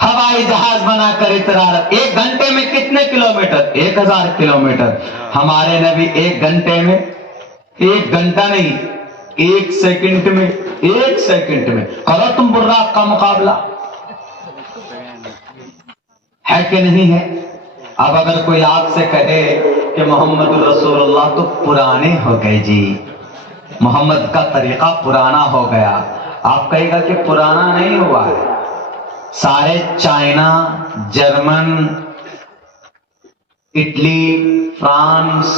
ہوائی جہاز بنا کر اترارت، 1 گھنٹے میں کتنے کلومیٹر؟ 1000 کلومیٹر۔ ہمارے نبی 1 گھنٹے میں، 1 گھنٹہ نہیں، 1 سیکنڈ میں، 1 سیکنڈ میں کرو تم براق کا مقابلہ، ہے کہ نہیں ہے؟ اب اگر کوئی آپ سے کہے کہ محمد رسول اللہ تو پرانے ہو گئے جی، محمد کا طریقہ پرانا ہو گیا، آپ کہے گا کہ پرانا نہیں ہوا ہے، سارے چائنا، جرمن، اٹلی، فرانس،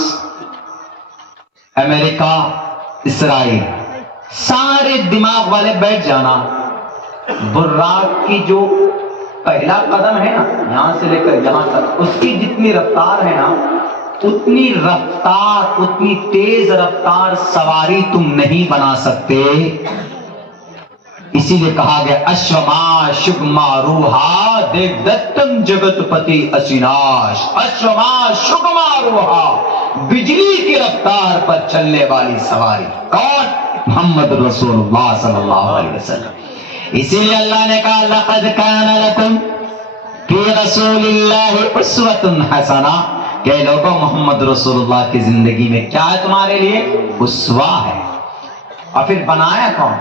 امریکہ، اسرائیل، سارے دماغ والے بیٹھ جانا، براق کی جو پہلا قدم ہے نا، یہاں سے لے کر یہاں تک، اس کی جتنی رفتار ہے نا، اتنی رفتار، اتنی تیز رفتار سواری تم نہیں بنا سکتے۔ اسی لیے کہا گیا اشوما شگما روحا دیکھ دتم جگت پتی اسیناش، اشوما شگما روحا، بجلی کی رفتار پر چلنے والی سواری کون؟ محمد رسول اللہ صلی اللہ علیہ وسلم۔ اسی لیے اللہ نے کہا لقد کان لکم فی رسول اللہ اسوۃ حسنہ، کہ اے لوگوں محمد رسول اللہ کی زندگی میں کیا ہے تمہارے لیے؟ اسوہ ہے۔ اور پھر بنایا کون؟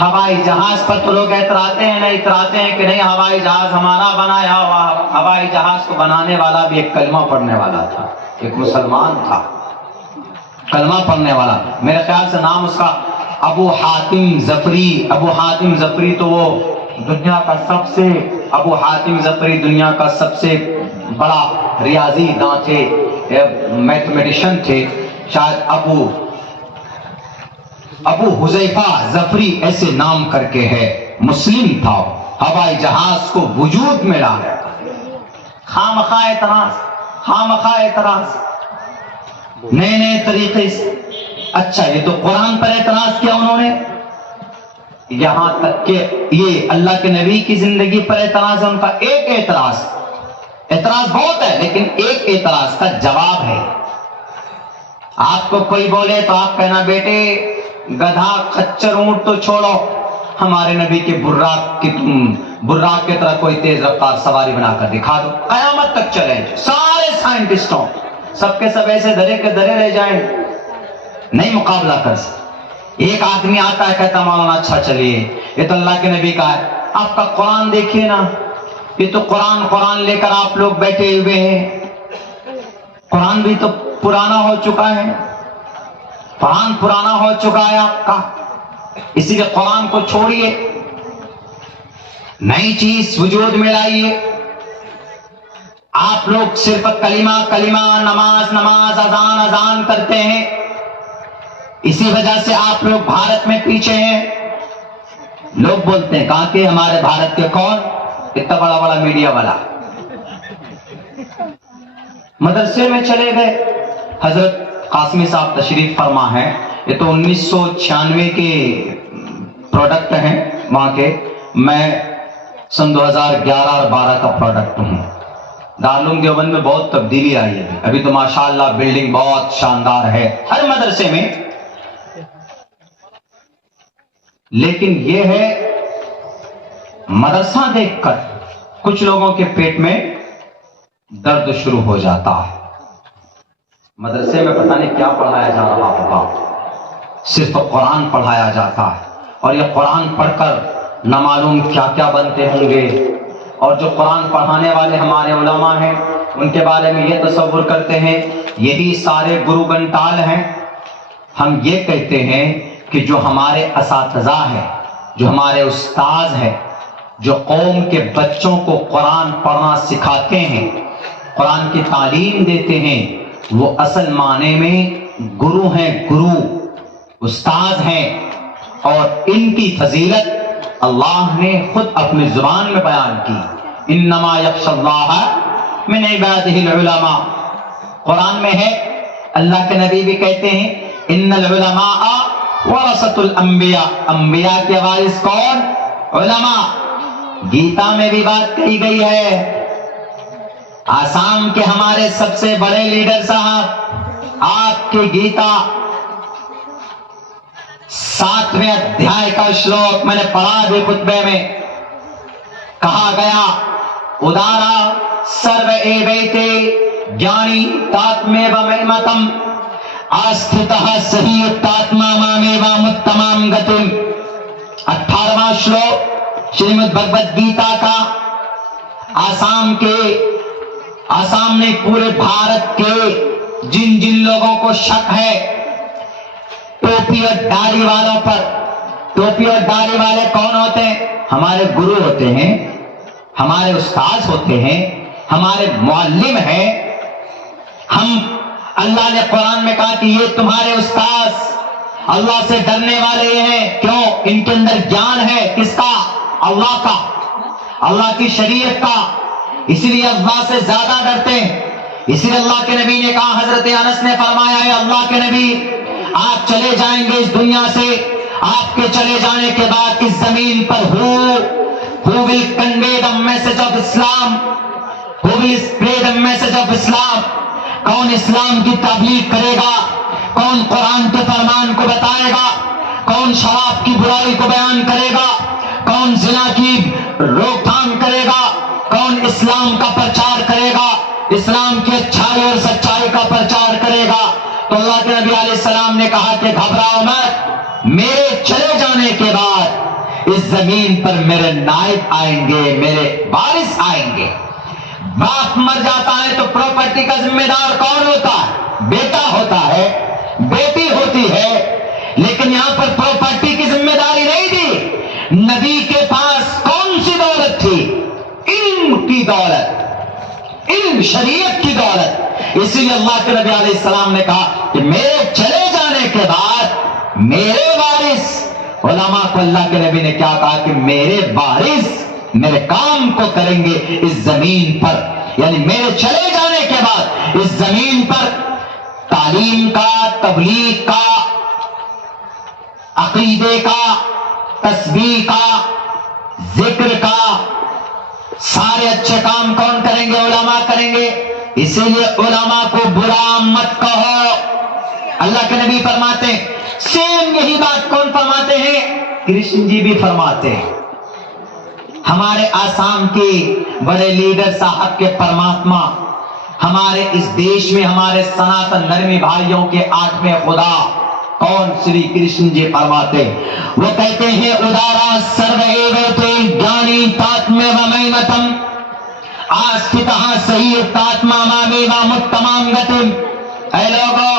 ہوائی جہاز پر تو لوگ اتراتے ہیں کہ نہیں ہوائی جہاز ہمارا بنایا ہوا۔ ہوائی جہاز کو بنانے والا بھی ایک کلمہ پڑھنے والا تھا، ایک مسلمان تھا، کلمہ پڑھنے والا۔ میرے خیال سے نام اس کا ابو حاتم ظفری۔ ابو حاتم ظفری تو وہ دنیا کا ابو حاتم ظفری دنیا کا سب سے بڑا ریاضی داں تھے، میتھمیٹیشین تھے۔ شاید ابو حذیفہ ظفری ایسے نام کر کے ہے، مسلم تھا۔ ہوائی جہاز کو وجود میں لایا، خامخواہ اعتراض نئے طریقے سے۔ اچھا یہ تو قرآن پر اعتراض کیا انہوں نے، یہاں تک کہ یہ اللہ کے نبی کی زندگی پر اعتراض ہے ان کا۔ ایک اعتراض بہت ہے لیکن ایک اعتراض کا جواب ہے۔ آپ کو کوئی بولے تو آپ کہنا بیٹے گدھا خچر اونٹ تو چھوڑو، ہمارے نبی کے براق کی طرح کوئی تیز رفتار سواری بنا کر دکھا دو، قیامت تک چیلنج۔ سارے سائنٹسٹوں سب کے سب ایسے دھرے کے دھرے رہ جائیں، نہیں مقابلہ کر سکتے۔ ایک آدمی آتا ہے کہتا مولانا اچھا چلیے یہ تو اللہ کے نبی کا ہے، آپ کا قرآن دیکھیے نا، یہ تو قرآن لے کر آپ لوگ بیٹھے ہوئے ہیں، قرآن بھی تو پرانا ہو چکا ہے، قرآن پرانا ہو چکا ہے آپ کا، اسی لیے قرآن کو چھوڑیے، نئی چیز وجود میں لائیے۔ آپ لوگ صرف کلمہ نماز اذان کرتے ہیں، اسی وجہ سے آپ لوگ بھارت میں پیچھے ہیں۔ لوگ بولتے ہیں کہاں کہ ہمارے بھارت کے کون؟ اتنا بڑا میڈیا والا مدرسے میں چلے گئے۔ حضرت قاسمی صاحب تشریف فرما ہے، یہ تو 1996 کے پروڈکٹ ہیں وہاں کے، میں سن 2011 اور 12 کا پروڈکٹ ہوں۔ دارالعلوم دیوبند میں بہت تبدیلی آئی ہے، ابھی تو ماشاءاللہ بلڈنگ بہت شاندار ہے ہر مدرسے میں، لیکن یہ ہے مدرسہ دیکھ کر کچھ لوگوں کے پیٹ میں درد شروع ہو جاتا ہے۔ مدرسے میں پتہ نہیں کیا پڑھایا جا رہا ہوگا، صرف قرآن پڑھایا جاتا ہے، اور یہ قرآن پڑھ کر نہ معلوم کیا کیا بنتے ہوں گے۔ اور جو قرآن پڑھانے والے ہمارے علماء ہیں ان کے بارے میں یہ تصور کرتے ہیں یہی سارے گرو گھنٹال ہیں۔ ہم یہ کہتے ہیں کہ جو ہمارے اساتذہ ہیں، جو ہمارے استاذ ہیں، جو قوم کے بچوں کو قرآن پڑھنا سکھاتے ہیں، قرآن کی تعلیم دیتے ہیں، وہ اصل معنی میں گرو ہیں، گرو استاذ ہیں، اور ان کی فضیلت اللہ نے خود اپنی زبان میں بیان کی، انما یخشی اللہ من عبادہ العلماء۔ قرآن میں ہے، اللہ کے نبی بھی کہتے ہیں ان العلماء ورثۃ الانبیاء، انبیاء کے وارث کون؟ علماء۔ گیتا میں بھی بات کہی گئی ہے، آسام کے ہمارے سب سے بڑے لیڈر صاحب، آپ کی گیتا 7ویں ادھیائے کا شلوک میں نے پڑھا بھی خطبے میں، کہا گیا ادارا سرو ایویتے جانی تاتمیو میمتم آستھتہ سہی اتاتما مامیوا متمام گتم۔ 18واں شلوک شریمد بھگوت گیتا کا، آسام نے پورے بھارت کے جن لوگوں کو شک ہے ٹوپی اور داڑھی والوں پر، ٹوپی اور داڑھی والے کون ہوتے ہیں؟ ہمارے گرو ہوتے ہیں، ہمارے استاذ ہوتے ہیں، ہمارے معلم ہیں۔ اللہ نے قرآن میں کہا کہ یہ تمہارے استاذ اللہ سے ڈرنے والے ہیں، کیوں؟ ان کے اندر گیان ہے، کس کا؟ اللہ کا، اللہ کی شریعت کا، اسی لیے اللہ سے زیادہ ڈرتے ہیں۔ اسی لیے اللہ کے نبی نے کہا، حضرت انس نے فرمایا ہے اللہ کے نبی آپ چلے جائیں گے اس دنیا سے، آپ کے چلے جانے کے بعد اس زمین پر who will convey the message of Islam, who will spread the message of Islam، کون اسلام کی تبلیغ کرے گا، کون قرآن کے فرمان کو بتائے گا، کون شراب کی برائی کو بیان کرے گا، کون زنا کی روک تھام کرے گا، کون اسلام کا پرچار کرے گا، اسلام کی اچھائی اور سچائی کا پرچار کرے گا، تو اللہ کے نبی علیہ السلام نے کہا کہ گھبراؤ مت، میرے چلے جانے کے بعد اس زمین پر میرے نائب آئیں گے، میرے وارث آئیں گے۔ باپ مر جاتا ہے تو پراپرٹی کا ذمہ دار کون ہوتا ہے؟ بیٹا ہوتا ہے، بیٹی ہوتی ہے، لیکن یہاں پر پراپرٹی کی ذمہ داری نہیں دی۔ نبی کے پاس کون سی دولت تھی؟ علم کی دولت، علم، شریعت کی دولت۔ اسی لیے اللہ کے نبی علیہ السلام نے کہا کہ میرے چلے جانے کے بعد میرے وارث، علماء کو اللہ کے نبی نے کیا کہا کہ میرے وارث میرے کام کو کریں گے اس زمین پر، یعنی میرے چلے جانے کے بعد اس زمین پر تعلیم کا، تبلیغ کا، عقیدے کا، تسبیح کا، ذکر کا، سارے اچھے کام کون کریں گے؟ علماء کریں گے۔ اسی لیے علماء کو برا مت کہو۔ اللہ کے نبی فرماتے ہیں، سیم یہی بات کون فرماتے ہیں؟ کرشن جی بھی فرماتے ہیں۔ ہمارے آسام کے بڑے لیڈر صاحب کے پرماتما، ہمارے اس دیش میں ہمارے سناتن دھرمی بھائیوں کے آٹھویں خدا کون؟ شری کرشن جی فرماتے، وہ کہتے ہیں ادارا سرو ایوتے جانی تاتمے ومیمتم آستھتہ صحیح تاتما مامیوا متمام گتم۔ اے لوگو،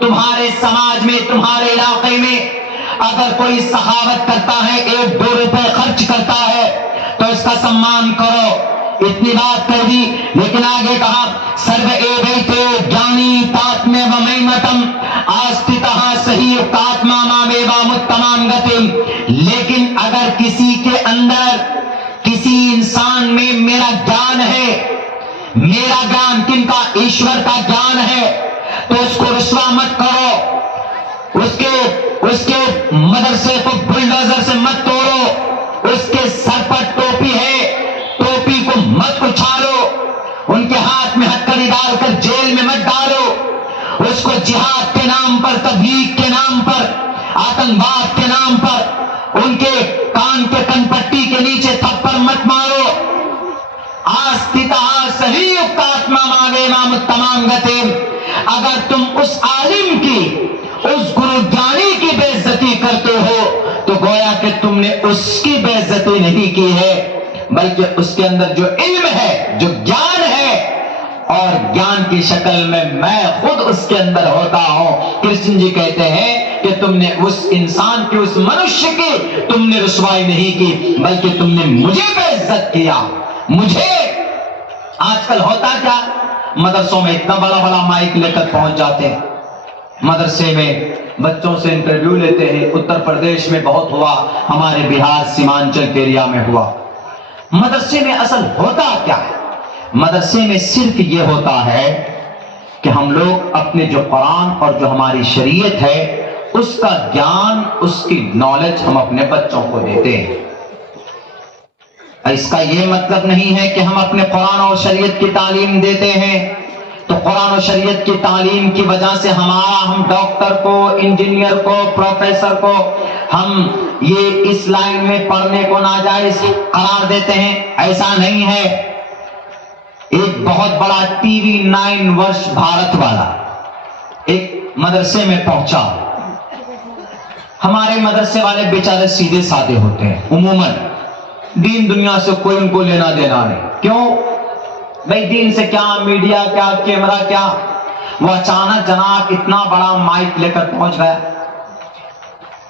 تمہارے سماج میں، تمہارے علاقے میں اگر کوئی سخاوت کرتا ہے، 1-2 روپے خرچ کرتا ہے تو اس کا سمان کرو۔ اتنی بات کر دی، لیکن آگے کہا سرو ایویتے جانی تاتمے ومیمتم آستھتہ صحیح تاتما مامیوا متمام گتم۔ لیکن اگر کسی کے اندر، کسی انسان میں میرا گیان ہے، میرا گیان کن کا؟ ایشور کا گیان ہے، تو اس کو رسوا مت کرو، اس کے مدرسے کو بلڈوزر سے مت توڑو، اس کے سر پر ٹوپی ہے، ٹوپی کو مت اچھالو، ان کے ہاتھ میں ہتھکڑی ڈال کر جیل میں مت ڈالو، اس کو جہاد کے نام پر، تبلیغ کے نام پر، آتنکواد کے نام پر ان کے کان کے کن پٹی کے نیچے تھپڑ مت مارو۔ آستھتہ صحیح تاتما مامیوا متمام گتم۔ اگر تم اس عالم کی، اس گرو جانی کی بے عزتی کرتے ہو تو گویا کہ تم نے اس کی بے عزتی نہیں کی ہے، بلکہ اس کے اندر جو علم ہے، جو گیان ہے، اور گیان کی شکل میں خود اس کے اندر ہوتا ہوں۔ کرشن جی کہتے ہیں کہ تم نے اس انسان کی، اس منشیہ کی تم نے رسوائی نہیں کی، بلکہ تم نے مجھے بے عزت کیا، مجھے۔ آج کل ہوتا کیا؟ مدرسوں میں اتنا بڑا بڑا مائک لے کر پہنچ جاتے ہیں، مدرسے میں بچوں سے انٹرویو لیتے ہیں۔ اتر پردیش میں بہت ہوا، ہمارے بہار سیمانچل کے ایریا میں ہوا۔ مدرسے میں اصل ہوتا کیا ہے؟ مدرسے میں صرف یہ ہوتا ہے کہ ہم لوگ اپنے جو قرآن اور جو ہماری شریعت ہے اس کا گیان، اس کی نالج ہم اپنے بچوں کو دیتے ہیں۔ اس کا یہ مطلب نہیں ہے کہ ہم اپنے قرآن اور شریعت کی تعلیم دیتے ہیں تو قرآن و شریعت کی تعلیم کی وجہ سے ہم ڈاکٹر کو، انجینئر کو، پروفیسر کو ہم یہ اس لائن میں پڑھنے کو ناجائز قرار دیتے ہیں، ایسا نہیں ہے۔ ایک بہت بڑا ٹی وی 9 ورش بھارت والا ایک مدرسے میں پہنچا۔ ہمارے مدرسے والے بیچارے سیدھے سادے ہوتے ہیں، عموماً دین دنیا سے کوئی ان کو لینا دینا نہیں۔ کیوں بھائی؟ دین سے کیا، میڈیا کیا، کیمرہ کیا؟ وہ اچانک جناب اتنا بڑا مائک لے کر پہنچ گیا،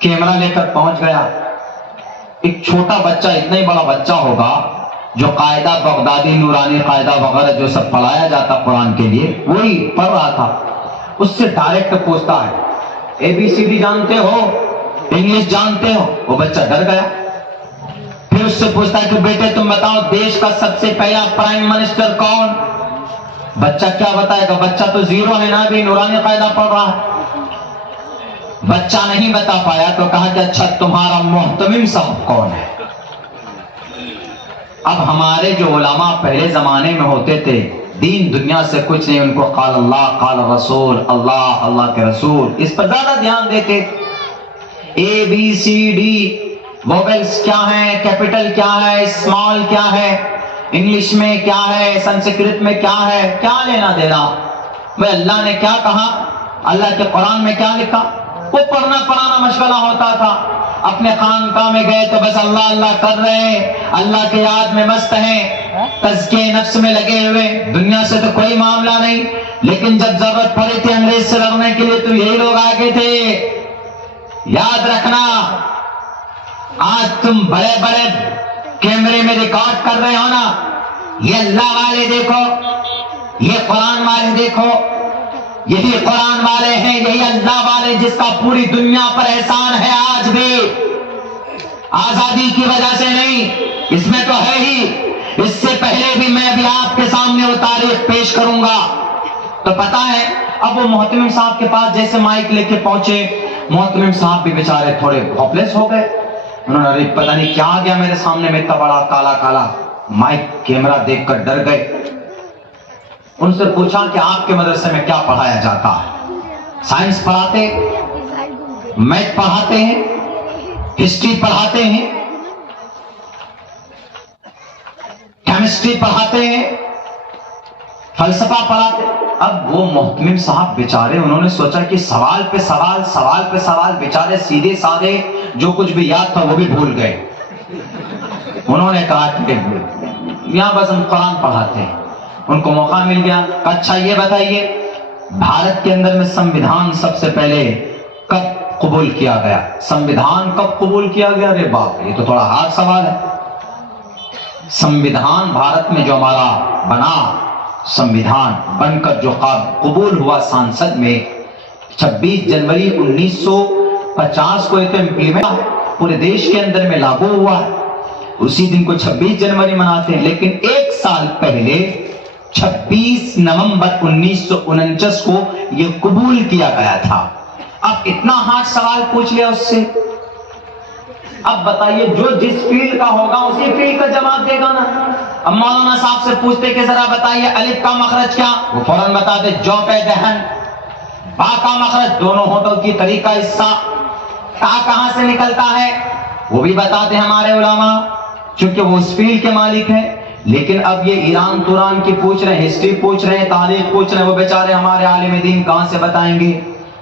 کیمرہ لے کر پہنچ گیا۔ ایک چھوٹا بچہ، اتنا ہی بڑا بچہ ہوگا جو قاعدہ بغدادی، نورانی قاعدہ وغیرہ جو سب پڑھایا جاتا قرآن کے لیے، وہی پڑھ رہا تھا۔ اس سے ڈائریکٹ پوچھتا ہے ABCD جانتے ہو، انگلش جانتے ہو؟ وہ بچہ ڈر گیا۔ پھر اس سے پوچھتا ہے کہ بیٹے تم بتاؤ دیش کا سب سے پہلا پرائم منسٹر کون؟ بچہ کیا بتائے گا؟ بچہ تو زیرو ہے نا، بھی نورانی قاعدہ پڑھ رہا ہے۔ بچہ نہیں بتا پایا تو کہا کہ اچھا تمہارا محتمم صاحب کون ہے؟ اب ہمارے جو علماء پہلے زمانے میں ہوتے تھے، دین دنیا سے کچھ نہیں، ان کو قال اللہ قال رسول، اللہ اللہ کے رسول، اس پر زیادہ دھیان دیتے۔ ABCD وویلز کیا ہیں، کیپٹل کیا ہے، اسمال کیا ہے، انگلش میں کیا ہے، سنسکرت میں کیا ہے، کیا لینا دینا؟ بھائی اللہ نے کیا کہا، اللہ کے قرآن میں کیا لکھا؟ وہ پڑھنا پڑھانا مشغلہ ہوتا تھا. اپنے خانقاہ میں گئے تو بس اللہ اللہ کر رہے ہیں، اللہ کے یاد میں مست ہیں، تزکیہ نفس میں لگے ہوئے، دنیا سے تو کوئی معاملہ نہیں. لیکن جب ضرورت پڑی تھی انگریز سے لڑنے کے لیے تو یہی لوگ آگے تھے. یاد رکھنا، آج تم بڑے بڑے کیمرے میں ریکارڈ کر رہے ہو نا، یہ اللہ والے دیکھو، یہ قرآن والے دیکھو، یہی قرآن والے ہیں، یہی اللہ والے جس کا پوری دنیا پر احسان ہے آج بھی. آزادی کی وجہ سے نہیں، اس میں تو ہے ہی. اس سے پہلے بھی میں بھی آپ کے سامنے وہ تاریخ پیش کروں گا. تو پتا ہے اب وہ محتمم صاحب کے پاس جیسے مائک لے کے پہنچے، محتمم صاحب بھی بیچارے تھوڑے ہوپلیس ہو گئے. انہوں نے پتہ نہیں کیا آ گیا میرے سامنے میں، اتنا بڑا کالا کالا مائک کیمرہ دیکھ کر ڈر گئے. ان سے پوچھا کہ آپ کے مدرسے میں کیا پڑھایا جاتا ہے؟ سائنس پڑھاتے، میتھ پڑھاتے ہیں، ہسٹری پڑھاتے ہیں، کیمسٹری پڑھاتے ہیں، فلسفہ پڑھاتے. اب وہ محتمم صاحب بیچارے انہوں نے سوچا کہ سوال پہ سوال، سوال پہ سوال، بیچارے سیدھے سادے جو کچھ بھی یاد تھا وہ بھی بھول گئے. انہوں نے کہا کہ یہاں بس ہم قرآن پڑھاتے ہیں. ان کو موقع مل گیا. اچھا یہ بتائیے بھارت کے اندر میں سمویدھان سب سے پہلے کب قبول کیا گیا؟ سمویدھان کب قبول کیا گیا؟ ارے باپ، یہ تو تھوڑا ہارڈ سوال ہے. سمویدھان بھارت میں جو ہمارا بنا، سمویدھان بن کر جو قبول ہوا سانسد میں 26 جنوری 1950 کو ایک امپلیمنٹ پورے دیش کے اندر میں لاگو ہوا ہے. اسی دن کو 26 جنوری مناتے ہیں. لیکن ایک سال پہلے 26 نومبر 1949 کو یہ قبول کیا گیا تھا. اب اتنا ہارڈ سوال پوچھ لیا اس سے. اب بتائیے جو جس فیلڈ کا ہوگا اسی فیلڈ کا جواب دے گا نا. اب مولانا صاحب سے پوچھتے کہ ذرا بتائیے الف کا مخرج کیا، وہ فوراً بتاتے جو پہ دہن. با کا مخرج دونوں ہونٹوں کی طریقہ حصہ. تا کہاں سے نکلتا ہے وہ بھی بتاتے ہمارے علماء، چونکہ وہ اس فیلڈ کے مالک ہیں. لیکن اب یہ ایران توران کی پوچھ رہے ہیں، ہسٹری پوچھ رہے ہیں، تاریخ پوچھ رہے ہیں. وہ بیچارے ہمارے عالم دین کہاں سے بتائیں گے؟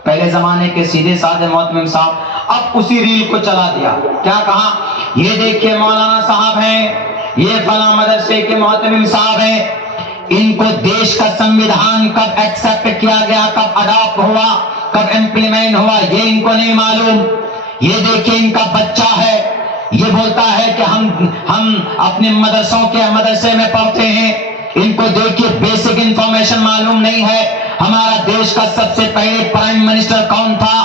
پہلے زمانے کے سیدھے سادے محتمم صاحب اب اسی ریل کو چلا دیا. کیا کہا؟ یہ دیکھیے مولانا صاحب ہیں، یہ فلاں مدرسے کے محتمم صاحب ہیں، ان کو دیش کا سمویدھان کب ایکسپٹ کیا گیا، کب اڈاپٹ ہوا، کب امپلیمنٹ ہوا، یہ ان کو نہیں معلوم. یہ دیکھیے ان کا بچہ ہے، یہ بولتا ہے کہ ہم اپنے مدرسے میں پڑھتے ہیں. ان کو دیکھیے بیسک انفارمیشن معلوم نہیں ہے. ہمارا دیش کا سب سے پہلے پرائم منسٹر کون تھا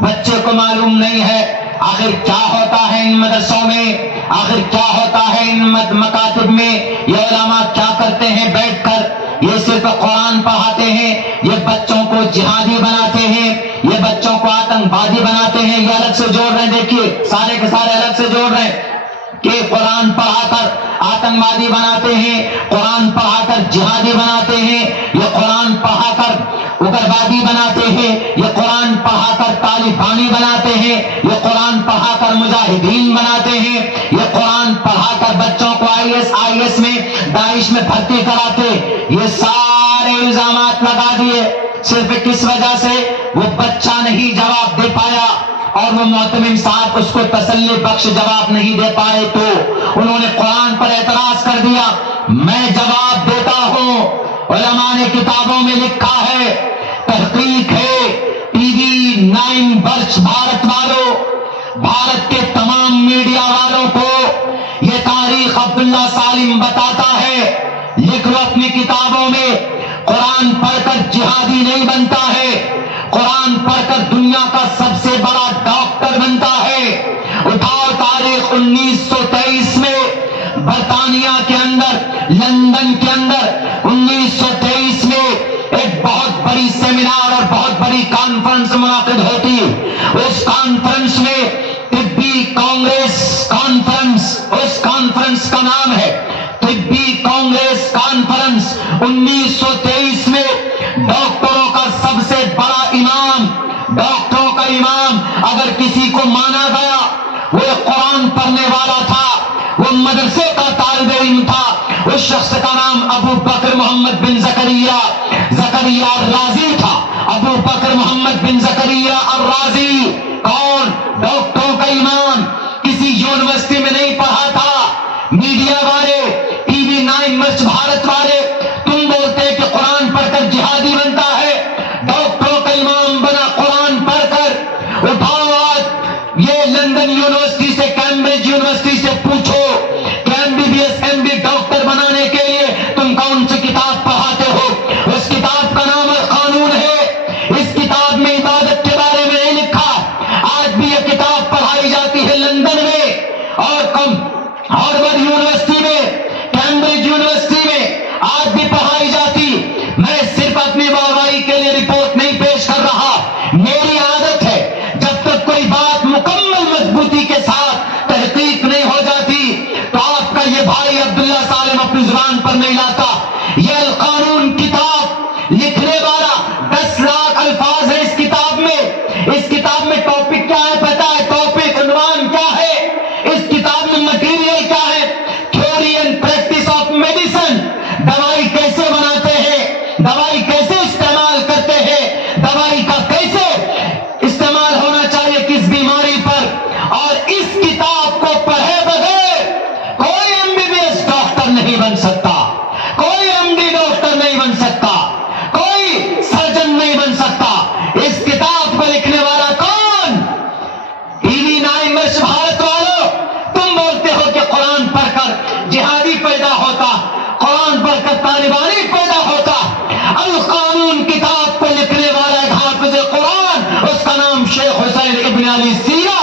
بچے کو معلوم نہیں ہے. آخر کیا ہوتا ہے ان مدرسوں میں، آخر کیا ہوتا ہے ان مکاتب میں؟ یہ علماء کیا کرتے ہیں بیٹھ کر؟ یہ صرف قرآن پڑھاتے ہیں، یہ بچوں کو جہادی بناتے ہیں، یہ بچوں کو آتنکوادی بناتے ہیں. یہ الگ سے جوڑ رہے ہیں، دیکھیے سارے کے سارے الگ سے جوڑ رہے ہیں کہ قرآن پڑھا کر آتنکوادی بناتے ہیں، قرآن پڑھا کر جہادی بناتے ہیں، یہ قرآن پڑھا کر اگروادی بناتے ہیں، یہ قرآن پڑھا کر طالبانی بناتے ہیں، یہ قرآن پڑھا کر مجاہدین بناتے ہیں، یہ قرآن پڑھا کر بچوں کو IS میں داعش میں بھرتی کراتے. یہ سارے الزامات لگا دیے صرف کس وجہ سے؟ وہ بچہ نہیں جواب دے پایا اور وہ محتمم صاحب اس کو تسلی بخش جواب نہیں دے پائے تو انہوں نے قرآن پر اعتراض کر دیا. میں جواب دیتا ہوں، علماء نے کتابوں میں لکھا ہے، تحقیق ہے. TV 9 برش بھارت والوں، بھارت کے تمام میڈیا والوں کو یہ تاریخ عبداللہ سالم بتاتا ہے. لکھ لو اپنی کتابوں میں، قرآن پڑھ کر جہادی نہیں بنتا ہے، قرآن پڑھ کر دنیا کا سب سے بڑا ڈاکٹر بنتا ہے. اٹھاؤ تاریخ 1923 میں برطانیہ کے اندر، لندن کے اندر 1923 میں ایک بہت بڑی سیمینار اور بہت بڑی کانفرنس منعقد ہوتی. اس کانفرنس میں طبی کانگریس کانفرنس، اس کانفرنس کا نام ہے طبی کانگریس کانفرنس. 1923 میں ڈاکٹروں کا سب سے بڑا امام، ڈاکٹروں کا امام اگر کسی کو مانا گیا وہ قرآن پڑھنے والا تھا، وہ مدرسے کا طالب علم تھا. اس شخص کا نام ابو بکر محمد بن زکریا الرازی تھا. ابو بکر محمد بن زکریا الرازی کون؟ ڈاکٹروں کا امام، کسی یونیورسٹی میں نہیں پڑھا تھا. میڈیا والے، ٹی وی 9 مرچ بھارت والے، تم بولتے کہ قرآن پڑھ کر جہادی بنتا ہے. ڈاکٹروں کا امام بنا قرآن پڑھ کر. اٹھاؤ آج یہ لندن یونیورسٹی سے، کیمبرج یونیورسٹی سے پوچھو کہ MBBS MD ڈاکٹر بنانے کے لیے تم کون سی کتاب پڑھاتے ہو؟ اس کتاب کا نام القانون ہے. اس کتاب میں عبادت کے بارے میں نہیں لکھا. آج بھی یہ کتاب پڑھائی جاتی ہے لندن میں اور ہارورڈ یونیورسٹی میں، کیمبرج یونیورسٹی میں آج بھی پڑھائی جاتی. میں صرف اپنی واہواہی کے لیے رپورٹ نہیں پیش کر رہا. میری عادت ہے جب تک کوئی بات مکمل مضبوطی کے ساتھ تحقیق نہیں ہو جاتی تو آپ کا یہ بھائی عبداللہ سالم اپنی زبان پر نہیں لاتا. یہ القانون کتاب لکھنے والا 10 لاکھ الفاظ ہے اس کتاب میں. اس کتاب میں ٹاپک کیا ہے پتا ہے؟ ٹاپک عنوان کیا ہے؟ اس کتاب میں مٹیریل کیا ہے؟ Theory and practice of medicine. دوائی کیسے بناتے ہیں، دوائی کیسے استعمال کرتے ہیں، دوائی کا کیسے استعمال ہونا چاہیے کس بیماری پر. اور اس کتاب کو پڑھے بغیر کوئی MBBS ڈاکٹر نہیں بن سکتا، کوئی MD ڈاکٹر نہیں بن سکتا، کوئی سرجن نہیں بن سکتا. اس کتاب کو لکھنے والا کون؟ TV 9 مرچ بھارت والوں، تم بولتے ہو کہ قرآن پڑھ کر جہادی پیدا ہوتا، قرآن پڑھ کر طالبانی پیدا ہوتا. القانون کتاب کو لکھنے والا ایک حافظ قرآن، اس کا نام شیخ حسین ابن علی سیرہ.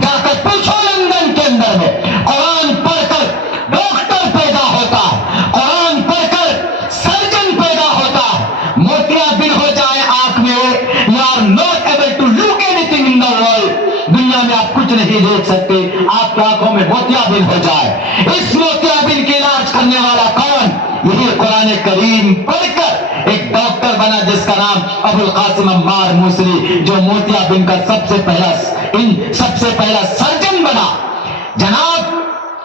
جا کر پوچھو لندن کے اندر میں، قرآن پڑھ کر ڈاکٹر پیدا ہوتا ہے، قرآن پڑھ کر سرجن پیدا ہوتا ہے. موتیا بن ہو جائے آنکھ میں، you are not able to look anything in the world. دنیا میں آپ کچھ نہیں دیکھ سکتے، آپ کی آنکھوں میں موتیا بن ہو جائے. اس موتیا بن کے علاج کرنے والا کون؟ یہی قرآن کریم پڑھ کر ایک ڈاکٹر بنا جس کا نام ابو القاسم عمار موصلی، جو موتیا بن کا سب سے پہلا سرجن بنا. جناب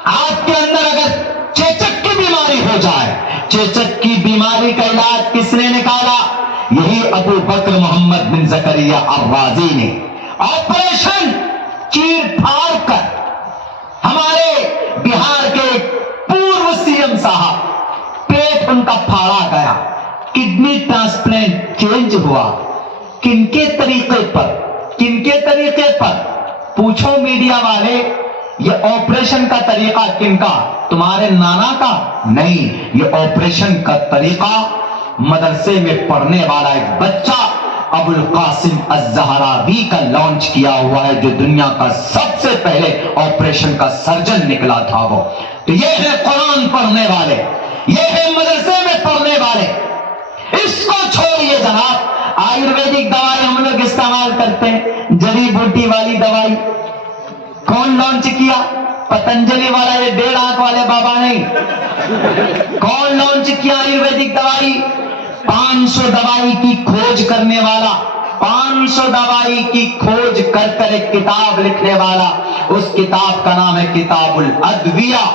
آپ کے اندر اگر چیچک کی بیماری ہو جائے، چیچک کی بیماری کا علاج کس نے نکالا؟ یہی ابو بکر محمد بن زکریا الرازی نے. آپریشن چیر پھاڑ کر ہمارے بہار کے پورو CM صاحب پیٹ ان کا پھاڑا گیا، کڈنی ٹرانسپلانٹ چینج ہوا. کن کے طریقے پر پوچھو میڈیا والے. یہ آپریشن کا طریقہ کن کا؟ تمہارے نانا کا نہیں. یہ آپریشن کا طریقہ مدرسے میں پڑھنے والا ایک بچہ ابو القاسم الزہراوی کا لانچ کیا ہوا ہے، جو دنیا کا سب سے پہلے آپریشن کا سرجن نکلا تھا وہ. تو یہ ہے قرآن پڑھنے والے، یہ ہے مدرسے میں پڑھنے والے. اس کو چھوڑیے جناب. آیورویدک دوائی ہم لوگ استعمال کرتے ہیں، جڑی بوٹی والی دوائی کون لانچ کیا؟ پتنجلی والا، یہ 1.5 آنکھ والے بابا نہیں. کون لانچ کیا آیورویدک دوائی؟ 500 دوائی کی کھوج کرنے والا، 500 دوائی کی کھوج کر ایک کتاب لکھنے والا. اس کتاب کا نام ہے کتاب الادویہ.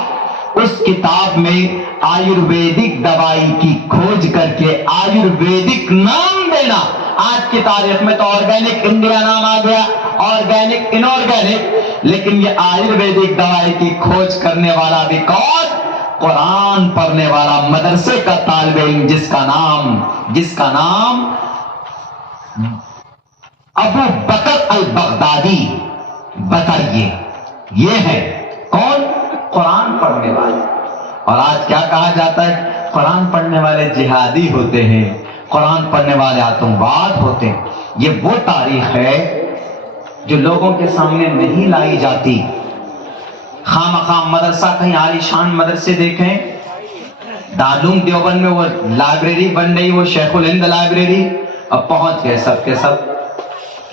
اس کتاب میں آیورویدک دوائی کی کھوج کر کے آیورویدک نام دینا. آج کی تاریخ میں تو آرگینک انڈیا نام آ گیا، آرگینک انآرگینک، لیکن یہ آیورویدک دوائی کی کھوج کرنے والا بھی کون؟ قرآن پڑھنے والا مدرسے کا طالب علم جس کا نام ابو بکر البغدادی. بتائیے یہ ہے کون؟ قرآن پڑھنے والے. اور آج کیا کہا جاتا ہے؟ قرآن پڑھنے والے جہادی ہوتے ہیں، قرآن پڑھنے والے آتنکواد ہوتے ہیں. یہ وہ تاریخ ہے جو لوگوں کے سامنے نہیں لائی جاتی. خواہ مدرسہ کہیں عالی شان مدرسے دیکھیں، دارالعلوم دیوبند میں وہ لائبریری بن رہی، وہ شیخ الہند لائبریری، اب پہنچ گئے سب کے سب.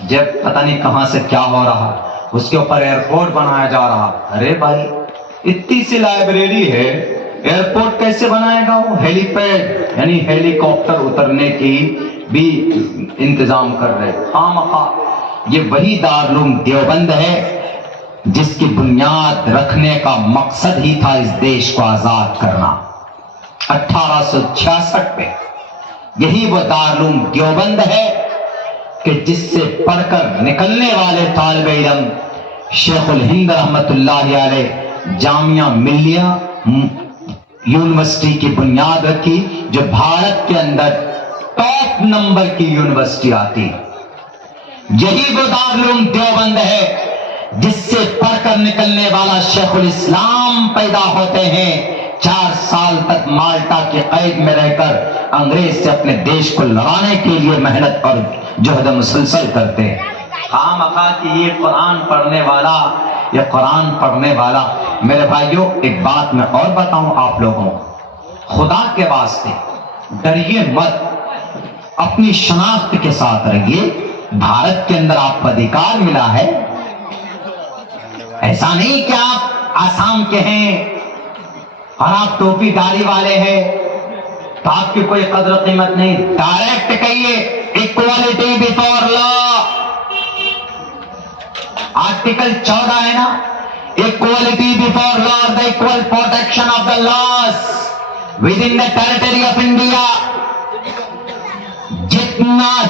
جب پتہ نہیں کہاں سے کیا ہو رہا، اس کے اوپر ایئرپورٹ بنایا جا رہا. ارے بھائی اتنی سی لائبریری ہے، ایئرپورٹ کیسے بنائے گا وہ؟ ہیلی پیڈ یعنی ہیلی کاپٹر اترنے کی بھی انتظام کر رہے. خواہ یہ وہی دارالعلوم دیوبند ہے جس کی بنیاد رکھنے کا مقصد ہی تھا اس دیش کو آزاد کرنا. 1866 میں. یہی وہ دارالعلوم دیوبند ہے کہ جس سے پڑھ کر نکلنے والے طالب علم شیخ الہند رحمت اللہ علیہ جامعہ ملیہ یونیورسٹی کی بنیاد رکھی، جو بھارت کے اندر ٹاپ نمبر کی یونیورسٹی آتی. یہی وہ دارالعلوم دیوبند ہے جس سے پڑھ کر نکلنے والا شیخ الاسلام پیدا ہوتے ہیں. 4 سال تک مالٹا کے قید میں رہ کر انگریز سے اپنے دیش کو لڑانے کے لیے محنت اور جہد مسلسل کرتے ہیں. خامخواہ کہ یہ قرآن پڑھنے والا. میرے بھائیوں، ایک بات میں اور بتاؤں آپ لوگوں، خدا کے واسطے ڈریے مت، اپنی شناخت کے ساتھ رہیے. بھارت کے اندر آپ کو ادھیکار ملا ہے. ایسا نہیں کہ آپ آسام کے ہیں اور آپ ٹوپی داڑھی والے ہیں تو آپ کی کوئی قدر و قیمت نہیں. ڈائریکٹ کہیے اکوالٹی بیفور لا. آرٹیکل 14 ہے نا، equality before law, the equal protection of the laws within the territory of India.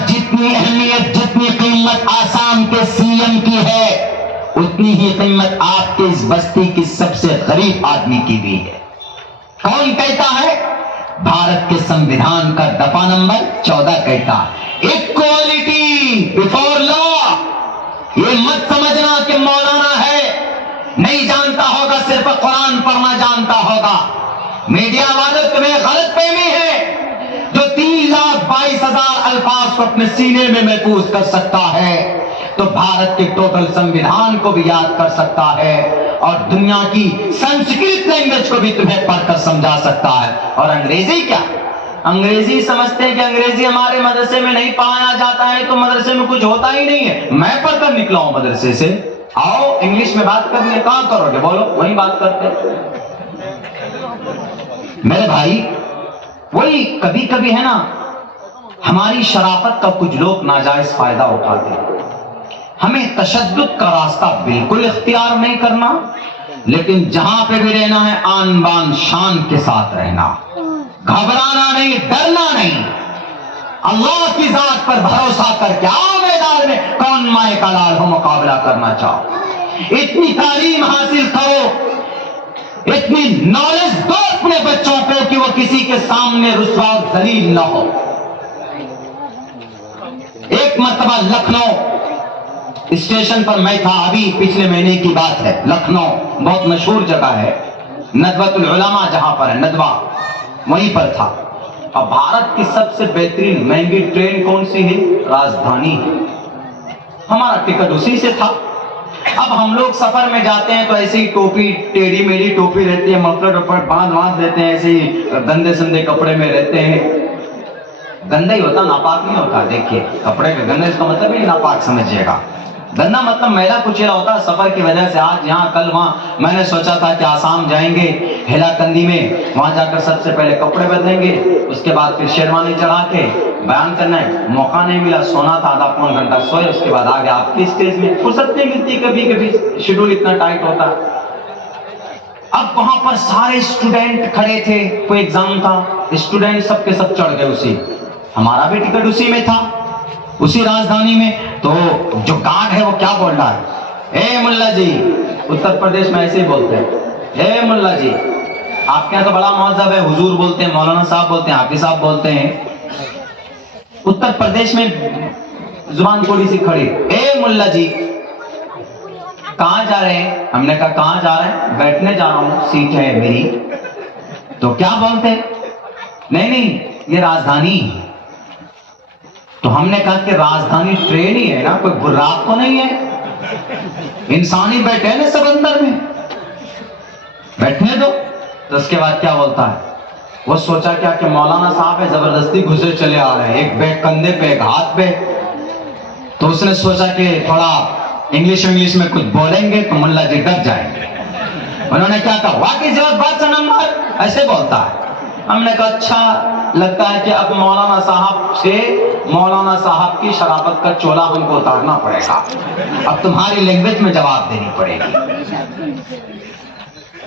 جتنی اہمیت، جتنی قیمت آسام کے سی ایم کی ہے، اتنی ہی قیمت آپ کے اس بستی کی سب سے غریب آدمی کی بھی ہے. کون کہتا ہے؟ بھارت کے سنویدھان کا دفعہ نمبر 14 کہتا ہے اکوالٹی بیفور لا. یہ مت سمجھنا کہ مولانا ہے، نہیں جانتا ہوگا، صرف قرآن پڑھنا جانتا ہوگا. میڈیا والوں تمہیں غلط فہمی ہے. جو 3,22,000 الفاظ کو اپنے سینے میں محفوظ کر سکتا ہے تو بھارت کے ٹوٹل سنویدھان کو بھی یاد کر سکتا ہے اور دنیا کی سنسکرت لینگویج کو بھی تمہیں پڑھ کر سمجھا سکتا ہے. اور انگریزی کیا؟ انگریزی سمجھتے ہیں کہ انگریزی ہمارے مدرسے میں نہیں پڑھایا جاتا ہے تو مدرسے میں کچھ ہوتا ہی نہیں ہے. میں پڑھ کر نکلا ہوں مدرسے سے. آؤ انگلش میں بات کرنے کہاں کرو گے، بولو وہیں بات کرتے. میرے بھائی، وہی کبھی کبھی ہے نا، ہماری شرافت کا کچھ لوگ ناجائز فائدہ اٹھاتے ہیں. ہمیں تشدد کا راستہ بالکل اختیار نہیں کرنا، لیکن جہاں پہ بھی رہنا ہے آن بان شان کے ساتھ رہنا، گھبرانا نہیں، ڈرنا نہیں. اللہ کی ذات پر بھروسہ کر کے آؤ میدان میں، کون مائے کا لال ہو، مقابلہ کرنا چاہو. اتنی تعلیم حاصل کرو، اتنی نالج دو اپنے بچوں کو کہ وہ کسی کے سامنے رسوا و ذلیل نہ ہو. ایک مرتبہ لکھنؤ اسٹیشن پر میں تھا، ابھی پچھلے مہینے کی بات ہے. لکھنؤ بہت مشہور جگہ ہے، ندوۃ العلماء جہاں پر ہے، ندوہ وہیں پر تھا. اب بھارت کی سب سے بہترین مہنگی ٹرین کون سی ہے؟ راجدھانی. ہمارا ٹکٹ اسی سے تھا. اب ہم لوگ سفر میں جاتے ہیں تو ایسی ٹوپی، ٹیڑھی میڑھی ٹوپی رہتی ہے، مفلر باندھ دیتے ہیں، ایسے ہی گندے سندے کپڑے میں رہتے ہیں. گندا ہی ہوتا، ناپاک نہیں ہوتا. دیکھیے کپڑے کا گندے، اس کا مطلب ہی ناپاک سمجھیے گا. گندا مطلب میلا کچیلا ہوتا. سفر کی وجہ سے آج یہاں کل وہاں. میں نے سوچا تھا کہ آسام جائیں گے ہیلا کندی میں، وہاں جا کر سب سے پہلے کپڑے بدلیں گے، اس کے بعد پھر شیروانی چڑھا کے بیان کرنا ہے. موقع نہیں ملا، سونا تھا، آدھا پون گھنٹہ سوئے، اس کے بعد آگے آپ کی اسٹیج میں فرصت نہیں ملتی، کبھی کبھی شیڈول اتنا ٹائٹ ہوتا. اب وہاں پر سارے اسٹوڈنٹ کھڑے تھے، کوئی ایگزام تھا، اسٹوڈنٹ سب کے سب چڑھ گئے اسی. ہمارا بھی ٹکٹ اسی میں تھا، اسی راجدھانی میں. تو جو گارڈ ہے وہ کیا بول رہا ہے؟ اے ملا جی، اتر پردیش میں ایسے ہی بولتے ہیں، اے ملا جی. آپ کے یہاں تو بڑا مہذب ہے، حضور بولتے ہیں، مولانا صاحب بولتے ہیں، حافظ صاحب بولتے ہیں. اتر پردیش میں زبان تھوڑی سی کھڑی. اے ملا جی کہاں جا رہے ہیں؟ ہم نے کہا کہاں جا رہے ہیں؟ بیٹھنے جا رہا ہوں، سیٹ ہے میری. تو کیا بولتے؟ نہیں یہ راجدھانی. تو ہم نے کہا کہ راجدھانی ٹرین ہی ہے نا، کوئی براق تو نہیں ہے، انسان ہی بیٹھے ہیں نا سب اندر میں، بیٹھنے دو. تو اس کے بعد کیا بولتا ہے؟ وہ سوچا کیا کہ مولانا صاحب ہے، زبردستی گھسے چلے آ رہے ہیں، ایک بیگ کندھے پہ ایک ہاتھ پہ. تو اس نے سوچا کہ تھوڑا انگلش میں کچھ بولیں گے تو ملا جی ڈر جائیں گے. انہوں نے کیا کہا؟ What is your birth number, ایسے بولتا ہے. ہم نے کہا اچھا لگتا ہے کہ اب مولانا صاحب سے مولانا صاحب کی شرافت کا چولا ہم کو اتارنا پڑے گا، اب تمہاری لینگویج میں جواب دینی پڑے گی.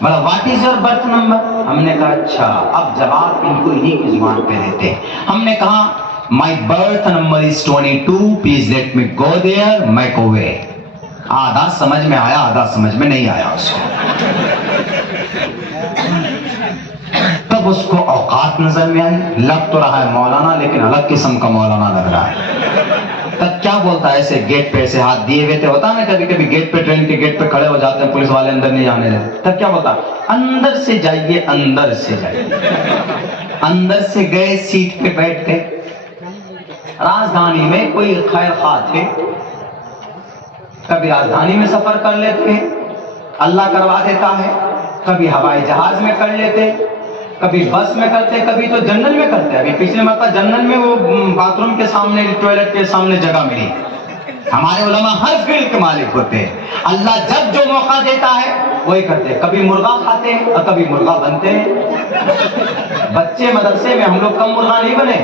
بولا what is your birth number? ہم نے کہا اچھا، اب جواب ان کو انہی کی زبان پہ دیتے ہیں۔ ہم نے کہا my birth number is 22، please let me go there, میں کو گئے۔ آدھا سمجھ میں آیا، آدھا سمجھ میں نہیں آیا اس کو۔ تب اس کو اوقات نظر میں آئی، لگ تو رہا ہے مولانا لیکن الگ قسم کا مولانا لگ رہا ہے۔ تب کیا بولتا ہے، ایسے گیٹ پہ ایسے ہاتھ دیے ہوئے تھے، ہوتا نا کبھی کبھی گیٹ پہ، ٹرین کے گیٹ پہ کھڑے ہو جاتے ہیں پولیس والے، اندر نہیں جانے دیتے، تب کیا بولتا، اندر سے جائیے، اندر سے جائیے۔ اندر سے گئے، سیٹ پہ بیٹھ گئے۔ راجدھانی میں کوئی خیر خواہ تھے، کبھی راجدھانی میں سفر کر لیتے ہیں، اللہ کروا دیتا ہے، کبھی ہوائی جہاز میں کر لیتے، کبھی بس میں کرتے، کبھی تو جنرل میں کرتے۔ ابھی پچھلے مرتبہ جنرل میں وہ باتھ روم کے سامنے، ٹوائلٹ کے سامنے جگہ ملی۔ ہمارے علماء ہر فیلڈ کے مالک ہوتے ہیں، اللہ جب جو موقع دیتا ہے وہی کرتے ہیں۔ کبھی مرغا کھاتے ہیں اور کبھی مرغا بنتے ہیں۔ بچے مدرسے میں ہم لوگ کم مرغا نہیں بنے۔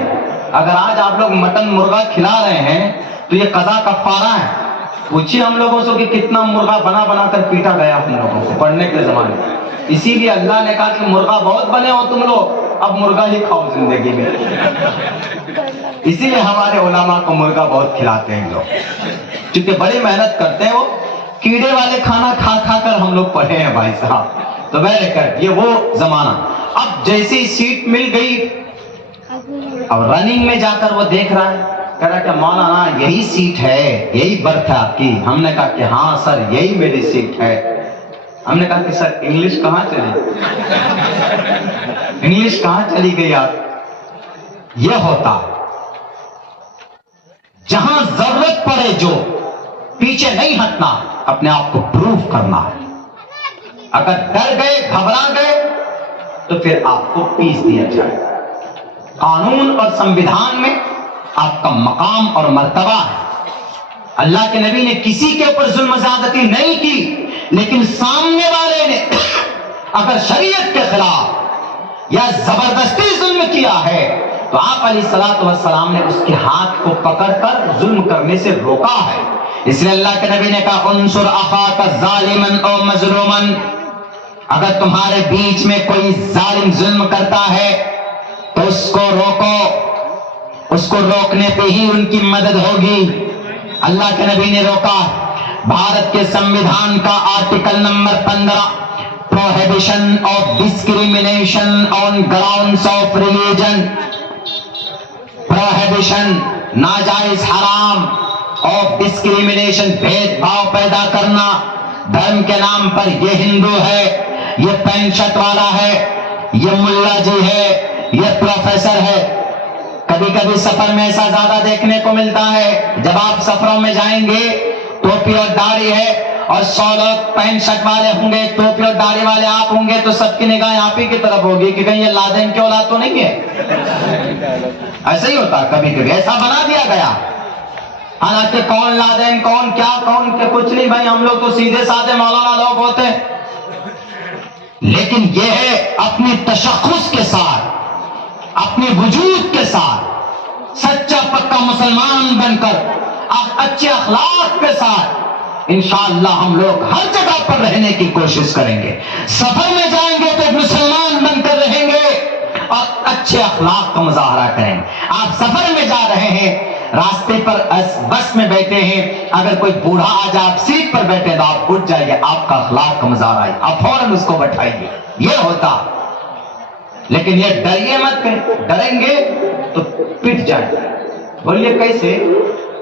اگر آج آپ لوگ مٹن مرغا کھلا رہے ہیں تو یہ قضا کفارہ ہے۔ پوچھیے ہم لوگوں سے کہ کتنا مرغا بنا بنا کر پیٹا گیا ہم لوگوں کو پڑھنے کے زمانے میں۔ اسی لیے اللہ نے کہا کہ مرغا بہت بنے ہو تم لوگ، اب مرغا ہی کھاؤ زندگی میں۔ اسی لیے ہمارے علماء کو مرغا بہت کھلاتے ہیں لوگ، کیونکہ بڑی محنت کرتے ہیں۔ وہ کیڑے والے کھانا کھا کھا کر ہم لوگ پڑھے ہیں بھائی صاحب۔ تو میں نے کہا یہ وہ زمانہ۔ اب جیسی سیٹ مل گئی، اب رننگ میں جا کر وہ دیکھ رہا ہے، کہہ رہا کہ مولانا یہی سیٹ ہے، یہی برتھ ہے آپ کی؟ ہم نے کہا کہ ہاں سر یہی میری سیٹ ہے۔ ہم نے کہا کہ سر انگلش کہاں چلی؟ انگلش کہاں چلی گئی آپ؟ یہ ہوتا جہاں ضرورت پڑے، جو پیچھے نہیں ہٹنا، اپنے آپ کو پروف کرنا ہے۔ اگر ڈر گئے، گھبرا گئے تو پھر آپ کو پیس دیا جائے۔ قانون اور سنویدھان میں آپ کا مقام اور مرتبہ ہے۔ اللہ کے نبی نے کسی کے اوپر ظلم و زیادتی نہیں کی، لیکن سامنے والے نے اگر شریعت کے خلاف یا زبردستی ظلم کیا ہے تو آپ علیہ الصلوۃ والسلام نے اس کے ہاتھ کو پکڑ کر ظلم کرنے سے روکا ہے۔ اس لیے اللہ کے نبی نے کہا انصر اخاک ظالما او مظلوما، اگر تمہارے بیچ میں کوئی ظالم ظلم کرتا ہے تو اس کو روکو، اس کو روکنے پہ ہی ان کی مدد ہوگی۔ اللہ کے نبی نے روکا۔ بھارت کے سنویدھان کا article number 15 prohibition of discrimination on grounds of religion, prohibition ناجائز، حرام، آف ڈسکریمنیشن، بھید بھاؤ پیدا کرنا، دھرم کے نام پر یہ ہندو ہے، یہ پینٹ شرٹ والا ہے، یہ ملا جی ہے، یہ پروفیسر ہے۔ کبھی کبھی سفر میں ایسا زیادہ دیکھنے کو ملتا ہے، جب آپ سفروں میں جائیں گے ٹوپی اور داڑھی ہے اور 100 لوگ پینٹ شرٹ والے ہوں گے، ٹوپی اور داڑھی والے آپ ہوں گے، تو سب کی نگاہیں آپ ہی کی طرف ہوگی کہ کہیں یہ لادین کی اولاد تو نہیں ہے۔ ایسا ہی ہوتا، کبھی کبھی ایسا بنا دیا گیا، حالانکہ کون لادین، کون کیا، کون کہ کچھ نہیں بھائی، ہم لوگ تو سیدھے سادے مولانا لوگ ہوتے ہیں۔ لیکن یہ ہے اپنی تشخص کے ساتھ، اپنے وجود کے ساتھ سچا پکا مسلمان بن کر، اچھے اخلاق کے ساتھ انشاءاللہ ہم لوگ ہر جگہ پر رہنے کی کوشش کریں گے۔ سفر میں جائیں گے تو مسلمان بن کر رہیں گے اور اچھے اخلاق کا مظاہرہ کریں گے۔ آپ سفر میں جا رہے ہیں، راستے پر بس میں بیٹھے ہیں، اگر کوئی بوڑھا آ جائے آپ سیٹ پر بیٹھے تو آپ اٹھ جائیے، آپ کا اخلاق کا مظاہرہ ہے، آپ فوراً اس کو بٹھائیے۔ یہ ہوتا، لیکن یہ ڈریے مت، ڈریں گے تو پٹ جائیں گے۔ بولیے کیسے؟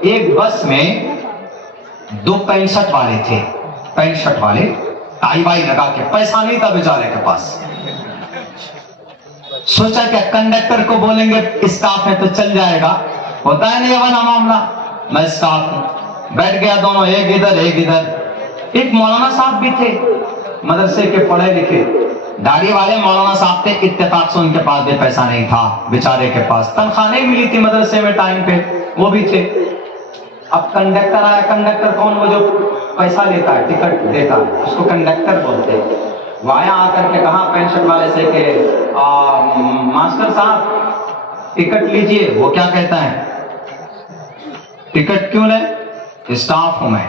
ایک بس میں 2 پینٹ شرٹ والے تھے، پینٹ شرٹ والے ٹائی وائی لگا کے، پیسہ نہیں تھا بیچارے کے پاس۔ سوچا کہ کنڈکٹر کو بولیں گے اسٹاف ہے تو چل جائے گا، ہوتا ہے نہیں یہ والا معاملہ، میں اسٹاف ہوں۔ بیٹھ گیا دونوں، ایک ادھر ایک ادھر۔ ایک مولانا صاحب بھی تھے، مدرسے کے پڑھے لکھے، داڑھی والے مولانا صاحب تھے، اتفاق سے ان کے پاس بھی پیسہ نہیں تھا بیچارے کے پاس، تنخواہ نہیں ملی تھی مدرسے میں ٹائم پہ، وہ بھی تھے۔ اب کنڈکٹر آیا، کنڈکٹر کون؟ وہ جو پیسہ لیتا ہے، ٹکٹ دیتا ہے، اس کو کنڈکٹر بولتے ہیں۔ وہ آیا، آ کر کے کہا پینشن والے سے کہ ماسٹر صاحب ٹکٹ لیجئے۔ وہ کیا کہتا ہے؟ ٹکٹ کیوں لے؟ اسٹاف ہوں میں۔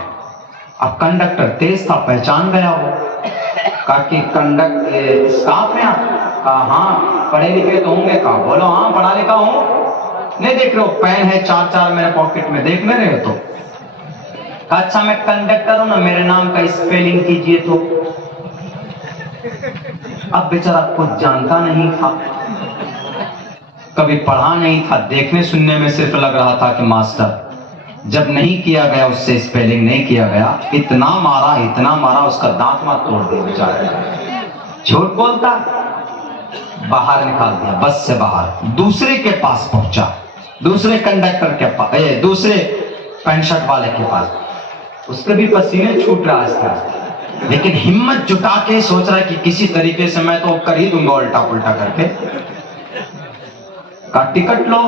اب کنڈکٹر تیز تھا، پہچان گیا وہ، کہا کہ کنڈکٹ اسٹاف ہیں آپ؟ کہا ہاں پڑھے لکھے تو ہوں گے. کہا بولو ہاں پڑھا لکھا ہوں. نہیں دیکھ رہے ہو پین ہے چار چار میرے پاکٹ میں, دیکھ نہیں رہے ہو تو؟ کہا اچھا میں کنڈکٹر ہوں نا, میرے نام کا اسپیلنگ کیجئے تو. اب بیچارہ کچھ جانتا نہیں تھا, کبھی پڑھا نہیں تھا, دیکھنے سننے میں صرف لگ رہا تھا کہ ماسٹر. جب نہیں کیا گیا اس سے اسپیلنگ نہیں کیا گیا, اتنا مارا اس کا دانت مات توڑ دیا بیچارہ. جھوٹ بولتا, باہر نکال دیا بس سے باہر. دوسرے کے پاس پہنچا, دوسرے کنڈکٹر کے پاس, دوسرے پینٹ شرٹ والے کے پاس. اس کے بھی پسینے چھوٹ رہا ہے, لیکن ہمت جٹا کے سوچ رہا ہے کہ کسی طریقے سے میں تو کر ہی دوں گا الٹا پلٹا کر کے. کہا ٹکٹ لو.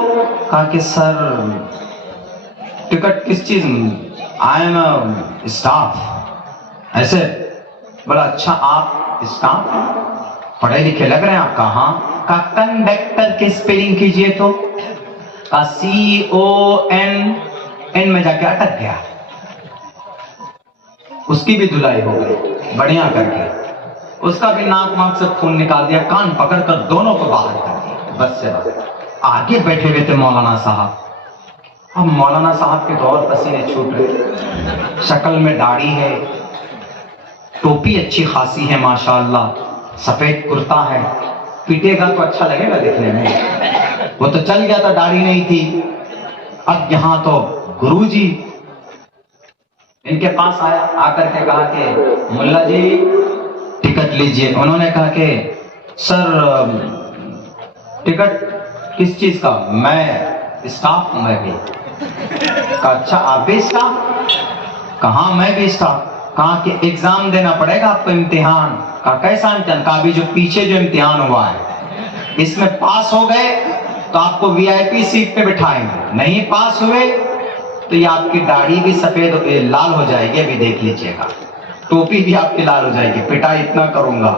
کہا کہ سر ٹکٹ کس چیز میں؟ I am staff. ایسے بولا اچھا آپ اسٹاف پڑھے لکھے لگ رہے ہیں آپ؟ کہا ہاں. کہا کنڈکٹر کی اسپیلنگ کیجئے تو. کہا CON, این میں جا کے اٹک گیا. اس کی بھی دھلائی ہو گئی بڑھیا کر کے, اس کا بھی ناک ماک سے خون نکال دیا, کان پکڑ کر دونوں کو باہر کر دیا بس سے باہر. آگے بیٹھے ہوئے تھے مولانا صاحب. اب مولانا صاحب کے تو اور پسینے چھوٹ رہے, شکل میں داڑھی ہے, ٹوپی اچھی خاصی ہے ماشاءاللہ, سفید کرتا ہے, پیٹے گا تو اچھا لگے گا دیکھنے میں. وہ تو چل گیا تھا, داڑھی نہیں تھی. اب یہاں تو گرو جی ان کے پاس آیا, آ کر کے کہا کہ ملا جی ٹکٹ لیجئے. انہوں نے کہا کہ سر ٹکٹ کس چیز کا؟ میں اسٹاف ہوں. میں بھی. کہا اچھا آپ بھی اسٹاف؟ کہاں میں بھی اسٹاف. کہا کہ ایگزام دینا پڑے گا آپ کو, امتحان. کہا کیسا امتحان؟ کہا ابھی جو پیچھے جو امتحان ہوا ہے اس میں پاس ہو گئے تو آپ کو VIP سیٹ پہ بٹھائیں گے, نہیں پاس ہوئے تو یہ آپ کی داڑھی بھی سفید لال ہو جائے گی, ابھی دیکھ لیجیے گا, ٹوپی بھی آپ کی لال ہو جائے گی, پٹائی اتنا کروں گا